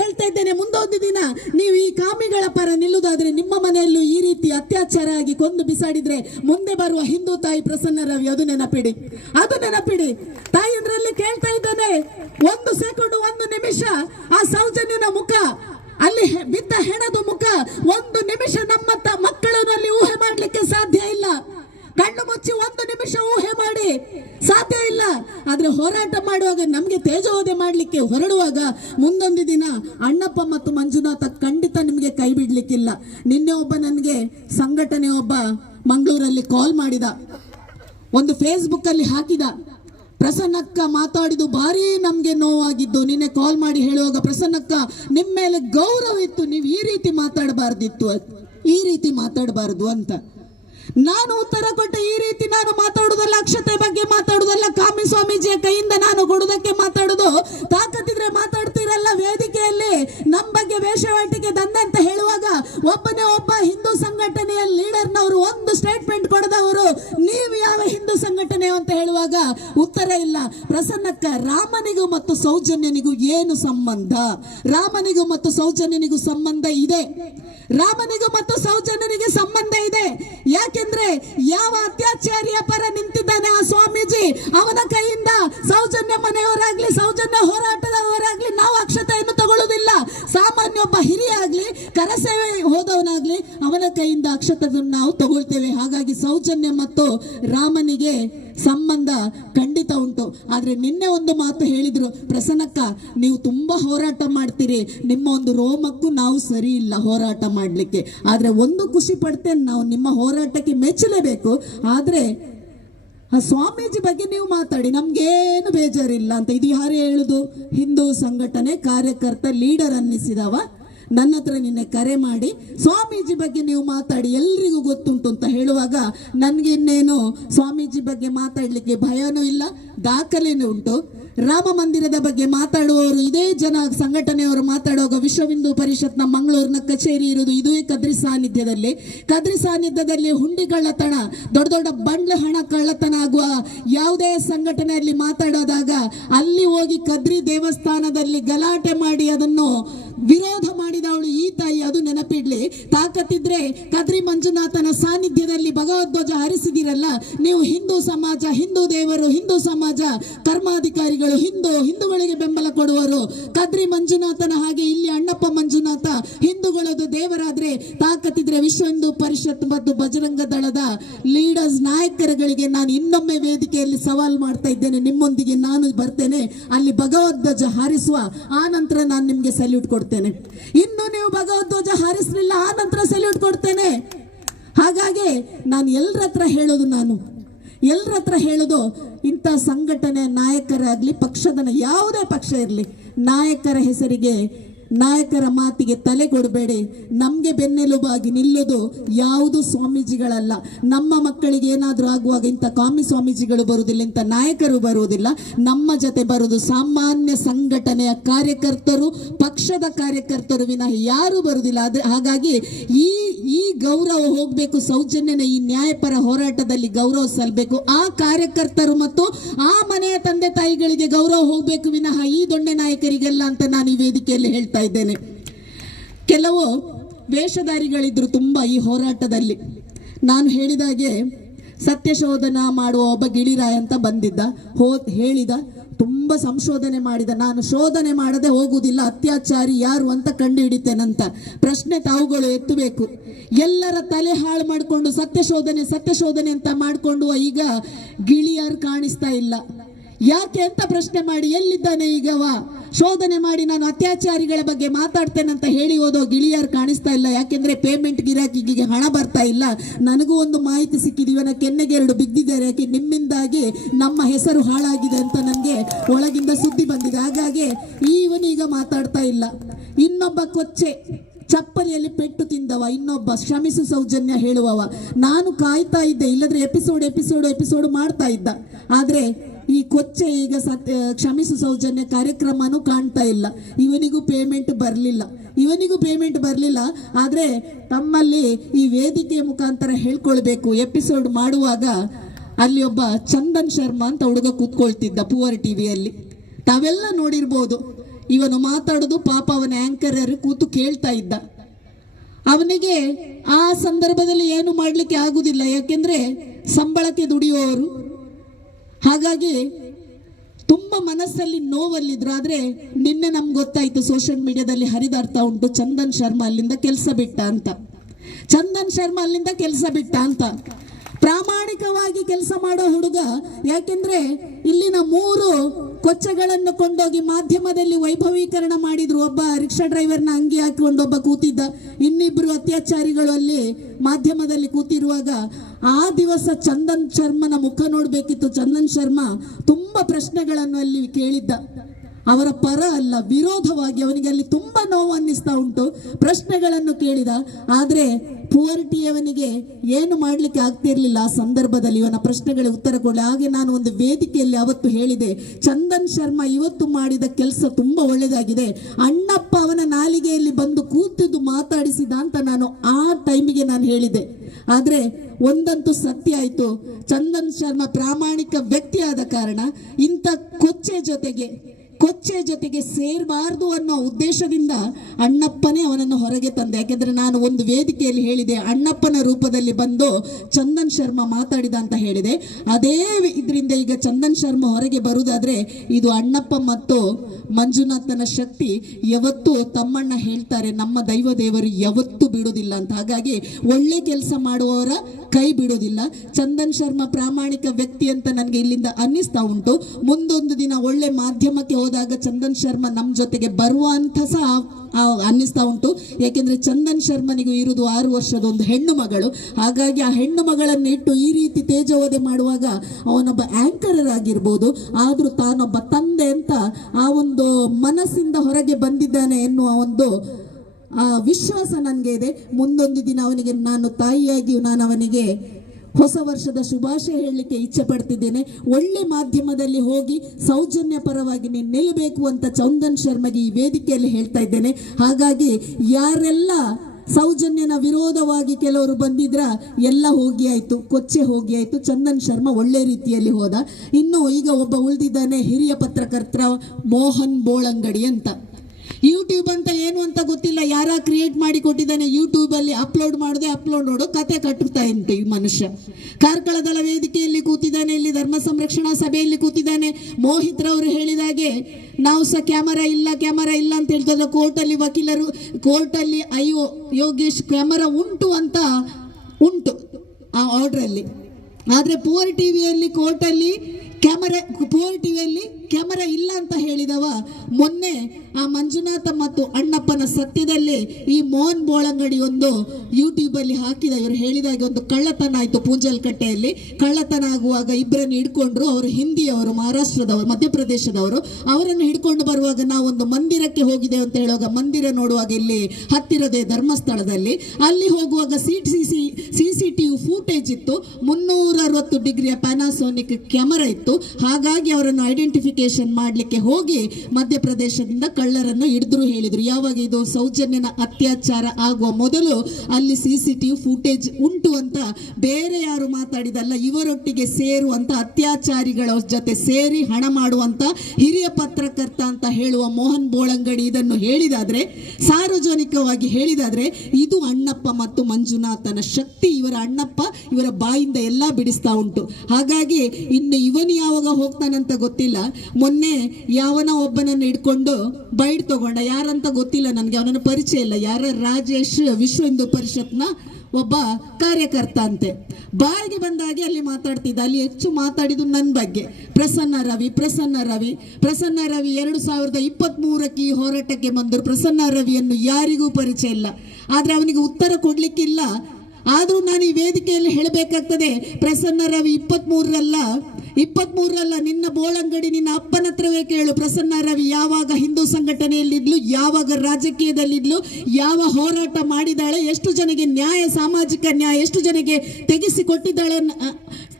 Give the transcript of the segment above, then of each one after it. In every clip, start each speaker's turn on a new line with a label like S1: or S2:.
S1: ಹೇಳ್ತಾ ಇದ್ದೇನೆ, ಮುಂದೊಂದು ದಿನ ನೀವು ಈ ಕಾಮಿಗಳ ಪರ ನಿಲ್ಲುದಾದ್ರೆ ನಿಮ್ಮ ಮನೆಯಲ್ಲೂ ಈ ರೀತಿ ಅತ್ಯಾಚಾರ ಆಗಿ ಕೊಂದು ಬಿಸಾಡಿದ್ರೆ ಮುಂದೆ ಬರುವ ಹಿಂದೂ ತಾಯಿ ಪ್ರಸನ್ನ ರವಿ, ಅದು ನೆನಪಿಡಿ. ಅದು ನೆನಪಿಡಿ. ತಾಯಿಯಂದ್ರಲ್ಲಿ ಕೇಳ್ತಾ ಇದ್ದಾನೆ, ಒಂದು ಸೆಕೆಂಡ್, ಒಂದು ನಿಮಿಷ, ಆ ಸೌಜನ್ಯನ ಮುಖ, ಅಲ್ಲಿ ಬಿದ್ದ ಹೆಣದ ಮುಖ, ಒಂದು ನಿಮಿಷ ನಮ್ಮ ಮಕ್ಕಳನ್ನು ಅಲ್ಲಿ ಊಹೆ ಮಾಡ್ಲಿಕ್ಕೆ ಸಾಧ್ಯ ಇಲ್ಲ. ಕಣ್ಣು ಮುಚ್ಚಿ ಒಂದು ನಿಮಿಷ ಊಹೆ ಮಾಡಿ. ಸಾಧ್ಯ ಇಲ್ಲ. ಆದರೆ ಹೋರಾಟ ಮಾಡುವಾಗ ನಮಗೆ ತೇಜೋವಧೆ ಮಾಡಲಿಕ್ಕೆ ಹೊರಡುವಾಗ ಮುಂದೊಂದು ದಿನ ಅಣ್ಣಪ್ಪ ಮತ್ತು ಮಂಜುನಾಥ ಖಂಡಿತ ನಿಮಗೆ ಕೈ ಬಿಡಲಿಕ್ಕಿಲ್ಲ. ನಿನ್ನೆ ಒಬ್ಬ ನನಗೆ ಸಂಘಟನೆ ಒಬ್ಬ ಮಂಗಳೂರಲ್ಲಿ ಕಾಲ್ ಮಾಡಿದ. ಒಂದು ಫೇಸ್ಬುಕ್ಕಲ್ಲಿ ಹಾಕಿದ. ಪ್ರಸನ್ನಕ್ಕ ಮಾತಾಡಿದು ಭಾರಿ ನಮಗೆ ನೋವಾಗಿದ್ದು. ನಿನ್ನೆ ಕಾಲ್ ಮಾಡಿ ಹೇಳುವಾಗ, ಪ್ರಸನ್ನಕ್ಕ ನಿಮ್ಮ ಮೇಲೆ ಗೌರವ ಇತ್ತು. ನೀವು ಈ ರೀತಿ ಮಾತಾಡಬಾರ್ದಿತ್ತು. ಈ ರೀತಿ ಮಾತಾಡಬಾರದು ಅಂತ. ನಾನು ಉತ್ತರ ಕೊಟ್ಟ ಈ ರೀತಿ ನಾನು ಮಾತಾಡುದಲ್ಲ ಅಕ್ಷತೆ ಬಗ್ಗೆ ಮಾತಾಡುದಲ್ಲ ಕಾಮಿ ಸ್ವಾಮೀಜಿಯ ಕೈಯಿಂದ ನಾನು ಕೊಡುದಕ್ಕೆ ಮಾತಾಡುದು ತಾಕತ್ತಿದ್ರೆ ಮಾತಾಡ್ತಿರಲ್ಲ ವೇದಿಕೆಯಲ್ಲಿ? ನಮ್ ಬಗ್ಗೆ ವೇಷವಾಟಿಕೆ ದಂಧೆ ಅಂತ ಹೇಳುವಾಗ ಒಬ್ಬನೇ ಒಬ್ಬ ಹಿಂದೂ ಸಂಘಟನೆಯ ಲೀಡರ್ನವರು ಒಂದು ಸ್ಟೇಟ್ಮೆಂಟ್ ಕೊಡದವರು ನೀವು ಯಾವ ಹಿಂದೂ ಸಂಘಟನೆ ಅಂತ ಹೇಳುವಾಗ ಉತ್ತರ ಇಲ್ಲ. ಪ್ರಸನ್ನಕ್ಕ, ರಾಮನಿಗೂ ಮತ್ತು ಸೌಜನ್ಯನಿಗೂ ಏನು ಸಂಬಂಧ? ರಾಮನಿಗೂ ಮತ್ತು ಸೌಜನ್ಯನಿಗೂ ಸಂಬಂಧ ಇದೆ. ರಾಮನಿಗೂ ಮತ್ತು ಸೌಜನ್ಯನಿಗೆ ಸಂಬಂಧ ಇದೆ. ಯಾಕೆಂದ್ರೆ ಯಾವ ಅತ್ಯಾಚಾರಿಯ ಪರ ನಿಂತಿದ್ದಾನೆ ಆ ಸ್ವಾಮೀಜಿ? ಅವನ ಕೈಯಿಂದ ಸೌಜನ್ಯ ಮನೆಯವರಾಗ್ಲಿ ಸೌಜನ್ಯ ಹೋರಾಟದವರಾಗ್ಲಿ ಕರಸೇವೆ ಹೋದವನಾಗ್ಲಿ ಅವನ ಕೈಯಿಂದ ಅಕ್ಷತವನ್ನು ನಾವು ತಗೊಳ್ತೇವೆ. ಹಾಗಾಗಿ ಸೌಜನ್ಯ ಮತ್ತು ರಾಮನಿಗೆ ಸಂಬಂಧ ಖಂಡಿತ ಉಂಟು. ಆದರೆ ನಿನ್ನೆ ಒಂದು ಮಾತು ಹೇಳಿದ್ರು, ಪ್ರಸನ್ನಕ್ಕ, ನೀವು ತುಂಬಾ ಹೋರಾಟ ಮಾಡ್ತೀರಿ. ನಿಮ್ಮ ಒಂದು ರೋಮಕ್ಕೂ ನಾವು ಸರಿ ಇಲ್ಲ ಹೋರಾಟ ಮಾಡ್ಲಿಕ್ಕೆ. ಆದರೆ ಒಂದು ಖುಷಿ ಪಡ್ತೇನೆ, ನಾವು ನಿಮ್ಮ ಹೋರಾಟಕ್ಕೆ ಮೆಚ್ಚಲೇಬೇಕು. ಆದರೆ ಆ ಸ್ವಾಮೀಜಿ ಬಗ್ಗೆ ನೀವು ಮಾತಾಡಿ, ನಮ್ಗೇನು ಬೇಜಾರಿಲ್ಲ. ಅಂತ ಇದು ಯಾರು ಹೇಳುದು ಹಿಂದೂ ಸಂಘಟನೆ ಕಾರ್ಯಕರ್ತ ಲೀಡರ್ ಅನ್ನಿಸಿದವ ನನ್ನ ಹತ್ರ ನಿನ್ನೆ ಕರೆ ಮಾಡಿ, ಸ್ವಾಮೀಜಿ ಬಗ್ಗೆ ನೀವು ಮಾತಾಡಿ, ಎಲ್ರಿಗೂ ಗೊತ್ತುಂಟು ಅಂತ ಹೇಳುವಾಗ ನನಗೆ ಇನ್ನೇನು ಸ್ವಾಮೀಜಿ ಬಗ್ಗೆ ಮಾತಾಡ್ಲಿಕ್ಕೆ ಭಯನೂ ಇಲ್ಲ, ದಾಖಲೆನೂ ಉಂಟು. ರಾಮ ಮಂದಿರದ ಬಗ್ಗೆ ಮಾತಾಡುವವರು ಇದೇ ಜನ, ಸಂಘಟನೆಯವರು ಮಾತಾಡುವಾಗ ವಿಶ್ವ ಹಿಂದೂ ಪರಿಷತ್ನ ಮಂಗಳೂರಿನ ಕಚೇರಿ ಇರುವುದು ಇದೇ ಕದ್ರಿ ಸಾನ್ನಿಧ್ಯದಲ್ಲಿ. ಕದ್ರಿ ಸಾನ್ನಿಧ್ಯದಲ್ಲಿ ಹುಂಡಿ ಕಳ್ಳತನ, ದೊಡ್ಡ ದೊಡ್ಡ ಬಂಡ್ಲ ಹಣ ಕಳ್ಳತನ ಆಗುವ ಯಾವುದೇ ಸಂಘಟನೆಯಲ್ಲಿ ಮಾತಾಡೋದಾಗ ಅಲ್ಲಿ ಹೋಗಿ ಕದ್ರಿ ದೇವಸ್ಥಾನದಲ್ಲಿ ಗಲಾಟೆ ಮಾಡಿ ಅದನ್ನು ವಿರೋಧ ಮಾಡಿದವಳು ಈ ತಾಯಿ, ಅದು ನೆನಪಿಡ್ಲಿ. ತಾಕತ್ತಿದ್ರೆ ಕದ್ರಿ ಮಂಜುನಾಥನ ಸಾನ್ನಿಧ್ಯದಲ್ಲಿ ಭಗವದ್ಧ್ವಜ ಹರಿಸಿದಿರಲ್ಲ, ನೀವು ಹಿಂದೂ ಸಮಾಜ, ಹಿಂದೂ ದೇವರು, ಹಿಂದೂ ಸಮಾಜ, ಕರ್ಮಾಧಿಕಾರಿಗಳು ಹಿಂದೂ, ಹಿಂದೂಗಳಿಗೆ ಬೆಂಬಲ ಕೊಡುವರು. ಕದ್ರಿ ಮಂಜುನಾಥನ ಹಾಗೆ ಇಲ್ಲಿ ಅಣ್ಣಪ್ಪ ಮಂಜುನಾಥ ಹಿಂದೂಗಳದು ದೇವರಾದ್ರೆ ತಾಕತ್ತಿದ್ರೆ ವಿಶ್ವ ಹಿಂದೂ ಪರಿಷತ್ ಮತ್ತು ಬಜರಂಗ ದಳದ ಲೀಡರ್ಸ್ ನಾಯಕರುಗಳಿಗೆ ನಾನು ಇನ್ನೊಮ್ಮೆ ವೇದಿಕೆಯಲ್ಲಿ ಸವಾಲ್ ಮಾಡ್ತಾ ಇದ್ದೇನೆ. ನಿಮ್ಮೊಂದಿಗೆ ನಾನು ಬರ್ತೇನೆ. ಅಲ್ಲಿ ಭಗವದ್ವಜ ಹಾರಿಸುವ ಆ ನಂತರ ನಾನು ನಿಮ್ಗೆ ಸಲ್ಯೂಟ್ ಕೊಡ್ತೇನೆ. ಇನ್ನು ನೀವು ಭಗವದ್ಧ್ವಜ ಹಾರಿಸಲಿಲ್ಲ ಆ ನಂತರ ಸಲ್ಯೂಟ್ ಕೊಡ್ತೇನೆ. ಹಾಗಾಗಿ ನಾನು ಎಲ್ಲರ ಹತ್ರ ಹೇಳೋದು ನಾನು. ಎಲ್ಲರ ಹತ್ರ ಹೇಳೋದು, ಇಂಥ ಸಂಘಟನೆ ನಾಯಕರಾಗಲಿ ಪಕ್ಷದ ಯಾವುದೇ ಪಕ್ಷ ಇರಲಿ, ನಾಯಕರ ಹೆಸರಿಗೆ, ನಾಯಕರ ಮಾತಿಗೆ ತಲೆ ಕೊಡಬೇಡಿ. ನಮಗೆ ಬೆನ್ನೆಲುಬಾಗಿ ನಿಲ್ಲೋದು ಯಾವುದು ಸ್ವಾಮೀಜಿಗಳಲ್ಲ. ನಮ್ಮ ಮಕ್ಕಳಿಗೆ ಏನಾದರೂ ಆಗುವಾಗ ಇಂಥ ಕಾಮಿ ಸ್ವಾಮೀಜಿಗಳು ಬರುವುದಿಲ್ಲ, ಇಂಥ ನಾಯಕರು ಬರುವುದಿಲ್ಲ. ನಮ್ಮ ಜೊತೆ ಬರೋದು ಸಾಮಾನ್ಯ ಸಂಘಟನೆಯ ಕಾರ್ಯಕರ್ತರು, ಪಕ್ಷದ ಕಾರ್ಯಕರ್ತರು ವಿನಃ ಯಾರೂ ಬರುವುದಿಲ್ಲ. ಆದರೆ ಹಾಗಾಗಿ ಈ ಈ ಗೌರವ ಹೋಗಬೇಕು, ಸೌಜನ್ಯನ ಈ ನ್ಯಾಯಪರ ಹೋರಾಟದಲ್ಲಿ ಗೌರವ ಸಲ್ಲಬೇಕು ಆ ಕಾರ್ಯಕರ್ತರು ಮತ್ತು ಆ ಮನೆಯ ತಂದೆ ತಾಯಿಗಳಿಗೆ ಗೌರವ ಹೋಗಬೇಕು ವಿನಃ ಈ ದೊಣ್ಣೆ ನಾಯಕರಿಗೆಲ್ಲ ಅಂತ ನಾನು ಈ ವೇದಿಕೆಯಲ್ಲಿ ಹೇಳ್ತಾ ಇದ್ದೇನೆ. ಕೆಲವು ವೇಷಧಾರಿಗಳಿದ್ರು ತುಂಬ ಈ ಹೋರಾಟದಲ್ಲಿ. ನಾನು ಹೇಳಿದಾಗೆ ಸತ್ಯಶೋಧನ ಮಾಡುವ ಒಬ್ಬ ಗಿಳಿರಾಯ ಅಂತ ಬಂದಿದ್ದ, ಹೋ, ಹೇಳಿದ ತುಂಬ ಸಂಶೋಧನೆ ಮಾಡಿದ. ನಾನು ಶೋಧನೆ ಮಾಡದೆ ಹೋಗುವುದಿಲ್ಲ. ಅತ್ಯಾಚಾರಿ ಯಾರು ಅಂತ ಕಂಡು ಹಿಡಿತೇನಂತ ಪ್ರಶ್ನೆ ತಾವುಗಳು ಎತ್ತಬೇಕು. ಎಲ್ಲರ ತಲೆ ಹಾಳು ಮಾಡಿಕೊಂಡು ಸತ್ಯ ಶೋಧನೆ ಸತ್ಯ ಶೋಧನೆ ಅಂತ ಮಾಡಿಕೊಂಡು ಈಗ ಗಿಳಿಯಾರು ಕಾಣಿಸ್ತಾ ಇಲ್ಲ. ಯಾಕೆ ಅಂತ ಪ್ರಶ್ನೆ ಮಾಡಿ, ಎಲ್ಲಿದ್ದಾನೆ ಈಗವ ಶೋಧನೆ ಮಾಡಿ ನಾನು ಅತ್ಯಾಚಾರಿಗಳ ಬಗ್ಗೆ ಮಾತಾಡ್ತೇನೆ ಅಂತ ಹೇಳಿ ಹೋದೋ ಗಿಳಿಯಾರು ಕಾಣಿಸ್ತಾ ಇಲ್ಲ. ಯಾಕೆಂದ್ರೆ ಪೇಮೆಂಟ್ ಗಿರಾಕಿಗೆ ಹಣ ಬರ್ತಾ ಇಲ್ಲ. ನನಗೂ ಒಂದು ಮಾಹಿತಿ ಸಿಕ್ಕಿದೆ. ಇವನ ಕೆನ್ನೆಗೆ ಎರಡು ಬಿದ್ದಿದ್ದಾರೆ. ಯಾಕೆ ನಿಮ್ಮಿಂದಾಗಿ ನಮ್ಮ ಹೆಸರು ಹಾಳಾಗಿದೆ ಅಂತ ನನಗೆ ಒಳಗಿಂದ ಸುದ್ದಿ ಬಂದಿದೆ. ಹಾಗಾಗಿ ಇವನೀಗ ಮಾತಾಡ್ತಾ ಇಲ್ಲ. ಇನ್ನೊಬ್ಬ ಕೊಚ್ಚೆ ಚಪ್ಪಲಿಯಲ್ಲಿ ಪೆಟ್ಟು ತಿಂದವ. ಇನ್ನೊಬ್ಬ ಶ್ರಮಿಸು ಸೌಜನ್ಯ ಹೇಳುವವ. ನಾನು ಕಾಯ್ತಾ ಇದ್ದೆ. ಇಲ್ಲದ್ರೆ ಎಪಿಸೋಡ್ ಎಪಿಸೋಡ್ ಎಪಿಸೋಡ್ ಮಾಡ್ತಾ ಇದ್ದ. ಆದ್ರೆ ಈ ಕೊಚ್ಚೆ ಈಗ ಸತ್ಯ ಕ್ಷಮಿಸು ಸೌಜನ್ಯ, ಕಾರ್ಯಕ್ರಮನೂ ಕಾಣ್ತಾ ಇಲ್ಲ. ಇವನಿಗೂ ಪೇಮೆಂಟ್ ಬರಲಿಲ್ಲ. ಇವನಿಗೂ ಪೇಮೆಂಟ್ ಬರಲಿಲ್ಲ. ಆದರೆ ತಮ್ಮಲ್ಲಿ ಈ ವೇದಿಕೆ ಮುಖಾಂತರ ಹೇಳ್ಕೊಳ್ಬೇಕು. ಎಪಿಸೋಡ್ ಮಾಡುವಾಗ ಅಲ್ಲಿ ಒಬ್ಬ ಚಂದನ್ ಶರ್ಮಾ ಅಂತ ಹುಡುಗ ಕೂತ್ಕೊಳ್ತಿದ್ದ ಪೂವರ್ ಟಿವಿಯಲ್ಲಿ. ತಾವೆಲ್ಲ ನೋಡಿರ್ಬೋದು. ಇವನು ಮಾತಾಡೋದು ಪಾಪ ಅವನ ಆಂಕರ್ ಕೂತು ಕೇಳ್ತಾ ಇದ್ದ. ಅವನಿಗೆ ಆ ಸಂದರ್ಭದಲ್ಲಿ ಏನು ಮಾಡಲಿಕ್ಕೆ ಆಗುದಿಲ್ಲ. ಯಾಕೆಂದ್ರೆ ಸಂಬಳಕ್ಕೆ ದುಡಿಯುವವರು ಹಾಗಾಗಿ ತುಂಬ ಮನಸ್ಸಲ್ಲಿ ನೋವಲ್ಲಿದ್ರು ಆದ್ರೆ ನಿನ್ನೆ ನಮ್ಗೆ ಗೊತ್ತಾಯ್ತು ಸೋಷಿಯಲ್ ಮೀಡಿಯಾದಲ್ಲಿ ಹರಿದಾಡ್ತಾ ಉಂಟು ಚಂದನ್ ಶರ್ಮಾ ಅಲ್ಲಿಂದ ಕೆಲಸ ಬಿಟ್ಟ ಅಂತ. ಚಂದನ್ ಶರ್ಮಾ ಅಲ್ಲಿಂದ ಕೆಲಸ ಬಿಟ್ಟ ಅಂತ. ಪ್ರಾಮಾಣಿಕವಾಗಿ ಕೆಲಸ ಮಾಡೋ ಹುಡುಗ ಯಾಕೆಂದ್ರೆ ಇಲ್ಲಿನ ಮೂರು ಕೊಚ್ಚೆಗಳನ್ನು ಕೊಂಡೋಗಿ ಮಾಧ್ಯಮದಲ್ಲಿ ವೈಭವೀಕರಣ ಮಾಡಿದ್ರು. ಒಬ್ಬ ರಿಕ್ಷಾ ಡ್ರೈವರ್ನ ಅಂಗಿ ಹಾಕಿಕೊಂಡು ಒಬ್ಬ ಕೂತಿದ್ದ. ಇನ್ನಿಬ್ರು ಅತ್ಯಾಚಾರಿಗಳು ಅಲ್ಲಿ ಮಾಧ್ಯಮದಲ್ಲಿ ಕೂತಿರುವಾಗ ಆ ದಿವಸ ಚಂದನ್ ಶರ್ಮನ ಮುಖ ನೋಡಬೇಕಿತ್ತು. ಚಂದನ್ ಶರ್ಮಾ ತುಂಬಾ ಪ್ರಶ್ನೆಗಳನ್ನು ಅಲ್ಲಿ ಕೇಳಿದ್ದ. ಅವರ ಪರ ಅಲ್ಲ, ವಿರೋಧವಾಗಿ ಅವನಿಗೆ ಅಲ್ಲಿ ತುಂಬಾ ನೋವು ಅನ್ನಿಸ್ತಾ ಉಂಟು. ಪ್ರಶ್ನೆಗಳನ್ನು ಕೇಳಿದ. ಆದ್ರೆ ಅವನಿಗೆ ಏನು ಮಾಡಲಿಕ್ಕೆ ಆಗ್ತಿರ್ಲಿಲ್ಲ ಆ ಸಂದರ್ಭದಲ್ಲಿ? ಇವನ ಪ್ರಶ್ನೆಗಳಿಗೆ ಉತ್ತರ ಕೊಡಲಿ. ಹಾಗೆ ನಾನು ಒಂದು ವೇದಿಕೆಯಲ್ಲಿ ಅವತ್ತು ಹೇಳಿದೆ, ಚಂದನ್ ಶರ್ಮಾ ಇವತ್ತು ಮಾಡಿದ ಕೆಲಸ ತುಂಬಾ ಒಳ್ಳೆಯದಾಗಿದೆ ಅಣ್ಣಪ್ಪ ಅವನ ನಾಲಿಗೆಯಲ್ಲಿ ಬಂದು ಕೂತಿದ್ದು ಮಾತಾಡಿಸಿದ ಅಂತ ನಾನು ಆ ಟೈಮಿಗೆ ನಾನು ಹೇಳಿದೆ. ಆದರೆ ಒಂದಂತೂ ಸತ್ಯ ಆಯಿತು. ಚಂದನ್ ಶರ್ಮಾ ಪ್ರಾಮಾಣಿಕ ವ್ಯಕ್ತಿ ಆದ ಕಾರಣ ಇಂಥ ಕೊಚ್ಚೆ ಜೊತೆಗೆ ಕೊಚ್ಚೆ ಜೊತೆಗೆ ಸೇರಬಾರ್ದು ಅನ್ನೋ ಉದ್ದೇಶದಿಂದ ಅಣ್ಣಪ್ಪನೇ ಅವನನ್ನು ಹೊರಗೆ ತಂದೆ. ಯಾಕೆಂದ್ರೆ ನಾನು ಒಂದು ವೇದಿಕೆಯಲ್ಲಿ ಹೇಳಿದೆ, ಅಣ್ಣಪ್ಪನ ರೂಪದಲ್ಲಿ ಬಂದು ಚಂದನ್ ಶರ್ಮಾ ಮಾತಾಡಿದ ಅಂತ ಹೇಳಿದೆ. ಅದೇ ಇದರಿಂದ ಈಗ ಚಂದನ್ ಶರ್ಮಾ ಹೊರಗೆ ಬರುವುದಾದರೆ ಇದು ಅಣ್ಣಪ್ಪ ಮತ್ತು ಮಂಜುನಾಥನ ಶಕ್ತಿ ಯಾವತ್ತೂ ತಮ್ಮಣ್ಣ ಹೇಳ್ತಾರೆ, ನಮ್ಮ ದೈವ ದೇವರು ಯಾವತ್ತೂ ಬಿಡೋದಿಲ್ಲ ಅಂತ. ಹಾಗಾಗಿ ಒಳ್ಳೆ ಕೆಲಸ ಮಾಡುವವರ ಕೈ ಬಿಡೋದಿಲ್ಲ. ಚಂದನ್ ಶರ್ಮಾ ಪ್ರಾಮಾಣಿಕ ವ್ಯಕ್ತಿ ಅಂತ ನನಗೆ ಇಲ್ಲಿಂದ ಅನ್ನಿಸ್ತಾ ಉಂಟು. ಮುಂದೊಂದು ದಿನ ಒಳ್ಳೆ ಮಾಧ್ಯಮಕ್ಕೆ ಹೋದಾಗ ಚಂದನ್ ಶರ್ಮಾ ನಮ್ಮ ಜೊತೆಗೆ ಬರುವ ಅಂತ ಸಹ ಅನ್ನಿಸ್ತಾ ಉಂಟು. ಯಾಕೆಂದ್ರೆ ಚಂದನ್ ಶರ್ಮನಿಗೂ ಇರುವುದು ಆರು ವರ್ಷದ ಒಂದು ಹೆಣ್ಣು ಮಗಳು. ಹಾಗಾಗಿ ಆ ಹೆಣ್ಣು ಮಗಳನ್ನು ಇಟ್ಟು ಈ ರೀತಿ ತೇಜೋವಧೆ ಮಾಡುವಾಗ ಅವನೊಬ್ಬ ಆಂಕರರ್ ಆಗಿರ್ಬೋದು ಆದರೂ ತಾನೊಬ್ಬ ತಂದೆ ಅಂತ ಆ ಒಂದು ಮನಸ್ಸಿಂದ ಹೊರಗೆ ಬಂದಿದ್ದಾನೆ ಎನ್ನುವ ಒಂದು ಆ ವಿಶ್ವಾಸ ನನಗೆ ಇದೆ ಮುಂದೊಂದು ದಿನ ಅವನಿಗೆ ನಾನು ತಾಯಿಯಾಗಿ ನಾನು ಅವನಿಗೆ ಹೊಸ ವರ್ಷದ ಶುಭಾಶಯ ಹೇಳಲಿಕ್ಕೆ ಇಚ್ಛೆ ಪಡ್ತಿದ್ದೇನೆ. ಒಳ್ಳೆ ಮಾಧ್ಯಮದಲ್ಲಿ ಹೋಗಿ ಸೌಜನ್ಯ ಪರವಾಗಿ ನೀನು ನಿಲ್ಲಬೇಕು ಅಂತ ಚಂದನ್ ಶರ್ಮಗೆ ಈ ವೇದಿಕೆಯಲ್ಲಿ ಹೇಳ್ತಾ ಇದ್ದೇನೆ. ಹಾಗಾಗಿ ಯಾರೆಲ್ಲ ಸೌಜನ್ಯನ ವಿರೋಧವಾಗಿ ಕೆಲವರು ಬಂದಿದ್ರ ಎಲ್ಲ ಹೋಗಿ ಆಯಿತು, ಕೊಚ್ಚೆ ಹೋಗಿ ಆಯಿತು. ಚಂದನ್ ಶರ್ಮಾ ಒಳ್ಳೆ ರೀತಿಯಲ್ಲಿ ಹೋದ. ಇನ್ನು ಈಗ ಒಬ್ಬ ಉಳಿದಿದ್ದಾನೆ ಹಿರಿಯ ಪತ್ರಕರ್ತ ಮೋಹನ್ ಬೋಳಂಗಡಿ ಅಂತ. ಯೂಟ್ಯೂಬ್ ಅಂತ ಏನು ಅಂತ ಗೊತ್ತಿಲ್ಲ. ಯಾರ ಕ್ರಿಯೇಟ್ ಮಾಡಿ ಕೊಟ್ಟಿದ್ದಾನೆ ಯೂಟ್ಯೂಬ್ ಅಲ್ಲಿ ಅಪ್ಲೋಡ್ ಮಾಡದೆ ಅಪ್ಲೋಡ್ ನೋಡು. ಕತೆ ಕಟ್ಟುತ್ತಾ ಉಂಟು ಈ ಮನುಷ್ಯ. ಕಾರ್ಕಳದಳ ವೇದಿಕೆಯಲ್ಲಿ ಕೂತಿದ್ದಾನೆ, ಇಲ್ಲಿ ಧರ್ಮ ಸಂರಕ್ಷಣಾ ಸಭೆಯಲ್ಲಿ ಕೂತಿದ್ದಾನೆ. ಮೋಹಿತ್ ರವರು ಹೇಳಿದಾಗೆ ನಾವು ಸಹ ಕ್ಯಾಮರಾ ಇಲ್ಲ ಕ್ಯಾಮರಾ ಇಲ್ಲ ಅಂತ ಹೇಳ್ತಾರೆ ಕೋರ್ಟಲ್ಲಿ ವಕೀಲರು, ಕೋರ್ಟಲ್ಲಿ ಅಯ್ಯೋ ಯೋಗೇಶ್ ಕ್ಯಾಮರಾ ಉಂಟು ಅಂತ ಉಂಟು ಆ ಆರ್ಡ್ರಲ್ಲಿ ಆದರೆ ಪೂರ್ ಟಿವಿಯಲ್ಲಿ ಕೋರ್ಟಲ್ಲಿ ಕ್ಯಾಮರಾ ಪೂರ್ ಟಿವಿಯಲ್ಲಿ ಕ್ಯಾಮರಾ ಇಲ್ಲ ಅಂತ ಹೇಳಿದವ. ಮೊನ್ನೆ ಆ ಮಂಜುನಾಥ ಮತ್ತು ಅಣ್ಣಪ್ಪನ ಸತ್ಯದಲ್ಲಿ ಈ ಮೋಹನ್ ಬೋಳಂಗಡಿ ಒಂದು ಯೂಟ್ಯೂಬ್ ಅಲ್ಲಿ ಹಾಕಿದ. ಇವರು ಹೇಳಿದಾಗೆ ಒಂದು ಕಳ್ಳತನ ಆಯ್ತು ಪೂಂಜಲ್ಕಟ್ಟೆಯಲ್ಲಿ. ಕಳ್ಳತನ ಆಗುವಾಗ ಇಬ್ಬರನ್ನು ಹಿಡ್ಕೊಂಡ್ರು. ಅವರು ಹಿಂದಿಯವರು, ಮಹಾರಾಷ್ಟ್ರದವರು, ಮಧ್ಯಪ್ರದೇಶದವರು. ಅವರನ್ನು ಹಿಡ್ಕೊಂಡು ಬರುವಾಗ ನಾವೊಂದು ಮಂದಿರಕ್ಕೆ ಹೋಗಿದೆ ಅಂತ ಹೇಳುವಾಗ ಮಂದಿರ ನೋಡುವಾಗ ಇಲ್ಲಿ ಹತ್ತಿರದೆ ಧರ್ಮಸ್ಥಳದಲ್ಲಿ. ಅಲ್ಲಿ ಹೋಗುವಾಗ C C C C T V footage ಇತ್ತು. ಮುನ್ನೂರ ಅರವತ್ತು ಡಿಗ್ರಿಯ ಪ್ಯಾನಾಸೋನಿಕ್ ಕ್ಯಾಮರಾ ಇತ್ತು. ಹಾಗಾಗಿ ಅವರನ್ನು ಐಡೆಂಟಿಫಿಕೇಶನ್ ಮಾಡಲಿಕ್ಕೆ ಹೋಗಿ ಮಧ್ಯಪ್ರದೇಶದಿಂದ ಕಳ್ಳರನ್ನು ಹಿಡಿದ್ರು ಹೇಳಿದ್ರು. ಯಾವಾಗ ಇದು ಸೌಜನ್ಯನ ಅತ್ಯಾಚಾರ ಆಗುವ ಮೊದಲು ಅಲ್ಲಿ ಸಿ ಸಿ ಟಿವಿ ಫುಟೇಜ್ ಉಂಟು ಅಂತ ಬೇರೆ ಯಾರು ಮಾತಾಡಿದಲ್ಲ, ಇವರೊಟ್ಟಿಗೆ ಸೇರುವಂತ ಅತ್ಯಾಚಾರಿಗಳ ಜೊತೆ ಸೇರಿ ಹಣ ಮಾಡುವಂತ ಹಿರಿಯ ಪತ್ರಕರ್ತ ಅಂತ ಹೇಳುವ ಮೋಹನ್ ಬೋಳಂಗಡಿ ಇದನ್ನು ಹೇಳಿದಾದ್ರೆ, ಸಾರ್ವಜನಿಕವಾಗಿ ಹೇಳಿದಾದ್ರೆ ಇದು ಅಣ್ಣಪ್ಪ ಮತ್ತು ಮಂಜುನಾಥನ ಶಕ್ತಿ. ಇವರ ಅಣ್ಣಪ್ಪ ಇವರ ಬಾಯಿಂದ ಎಲ್ಲ ಬಿಡಿಸ್ತಾ ಉಂಟು. ಹಾಗಾಗಿ ಇನ್ನು ಇವನು ಯಾವಾಗ ಹೋಗ್ತಾನಂತ ಗೊತ್ತಿಲ್ಲ. ಮೊನ್ನೆ ಯಾವನ ಒಬ್ಬನನ್ನು ಹಿಡ್ಕೊಂಡು ಬೈಟ್ ತಗೊಂಡ. ಯಾರಂತ ಗೊತ್ತಿಲ್ಲ ನನಗೆ, ಅವನನ್ನು ಪರಿಚಯ ಇಲ್ಲ. ಯಾರ? ರಾಜೇಶ್ ವಿಶ್ವ ಹಿಂದೂ ಪರಿಷತ್ನ ಒಬ್ಬ ಕಾರ್ಯಕರ್ತ ಅಂತೆ. ಬಾಯಿಗೆ ಬಂದಾಗೆ ಅಲ್ಲಿ ಮಾತಾಡ್ತಿದ್ದ. ಅಲ್ಲಿ ಹೆಚ್ಚು ಮಾತಾಡಿದ್ದು ನನ್ನ ಬಗ್ಗೆ. ಪ್ರಸನ್ನ ರವಿ ಪ್ರಸನ್ನ ರವಿ. ಪ್ರಸನ್ನ ರವಿ ಎರಡು ಸಾವಿರದ ಇಪ್ಪತ್ತ್ ಮೂರಕ್ಕೆ ಈ ಹೋರಾಟಕ್ಕೆ ಬಂದರು. ಪ್ರಸನ್ನ ರವಿಯನ್ನು ಯಾರಿಗೂ ಪರಿಚಯ ಇಲ್ಲ. ಆದರೆ ಅವನಿಗೆ ಉತ್ತರ ಕೊಡಲಿಕ್ಕಿಲ್ಲ. ಆದರೂ ನಾನು ಈ ವೇದಿಕೆಯಲ್ಲಿ ಹೇಳಬೇಕಾಗ್ತದೆ, ಪ್ರಸನ್ನ ರವಿ ಇಪ್ಪತ್ತ್ ಇಪ್ಪತ್ತ್ ನಿನ್ನ ಬೋಳಂಗಡಿ ನಿನ್ನ ಅಪ್ಪನ ಹತ್ರವೇ ಕೇಳು. ಪ್ರಸನ್ನ ರವಿ ಯಾವಾಗ ಹಿಂದೂ ಸಂಘಟನೆಯಲ್ಲಿದ್ಲು, ಯಾವಾಗ ರಾಜಕೀಯದಲ್ಲಿದ್ಲು, ಯಾವ ಹೋರಾಟ ಮಾಡಿದಾಳೆ, ಎಷ್ಟು ಜನಗೆ ನ್ಯಾಯ, ಸಾಮಾಜಿಕ ನ್ಯಾಯ, ಎಷ್ಟು ಜನಕ್ಕೆ ತೆಗೆಸಿಕೊಟ್ಟಿದ್ದಾಳೆ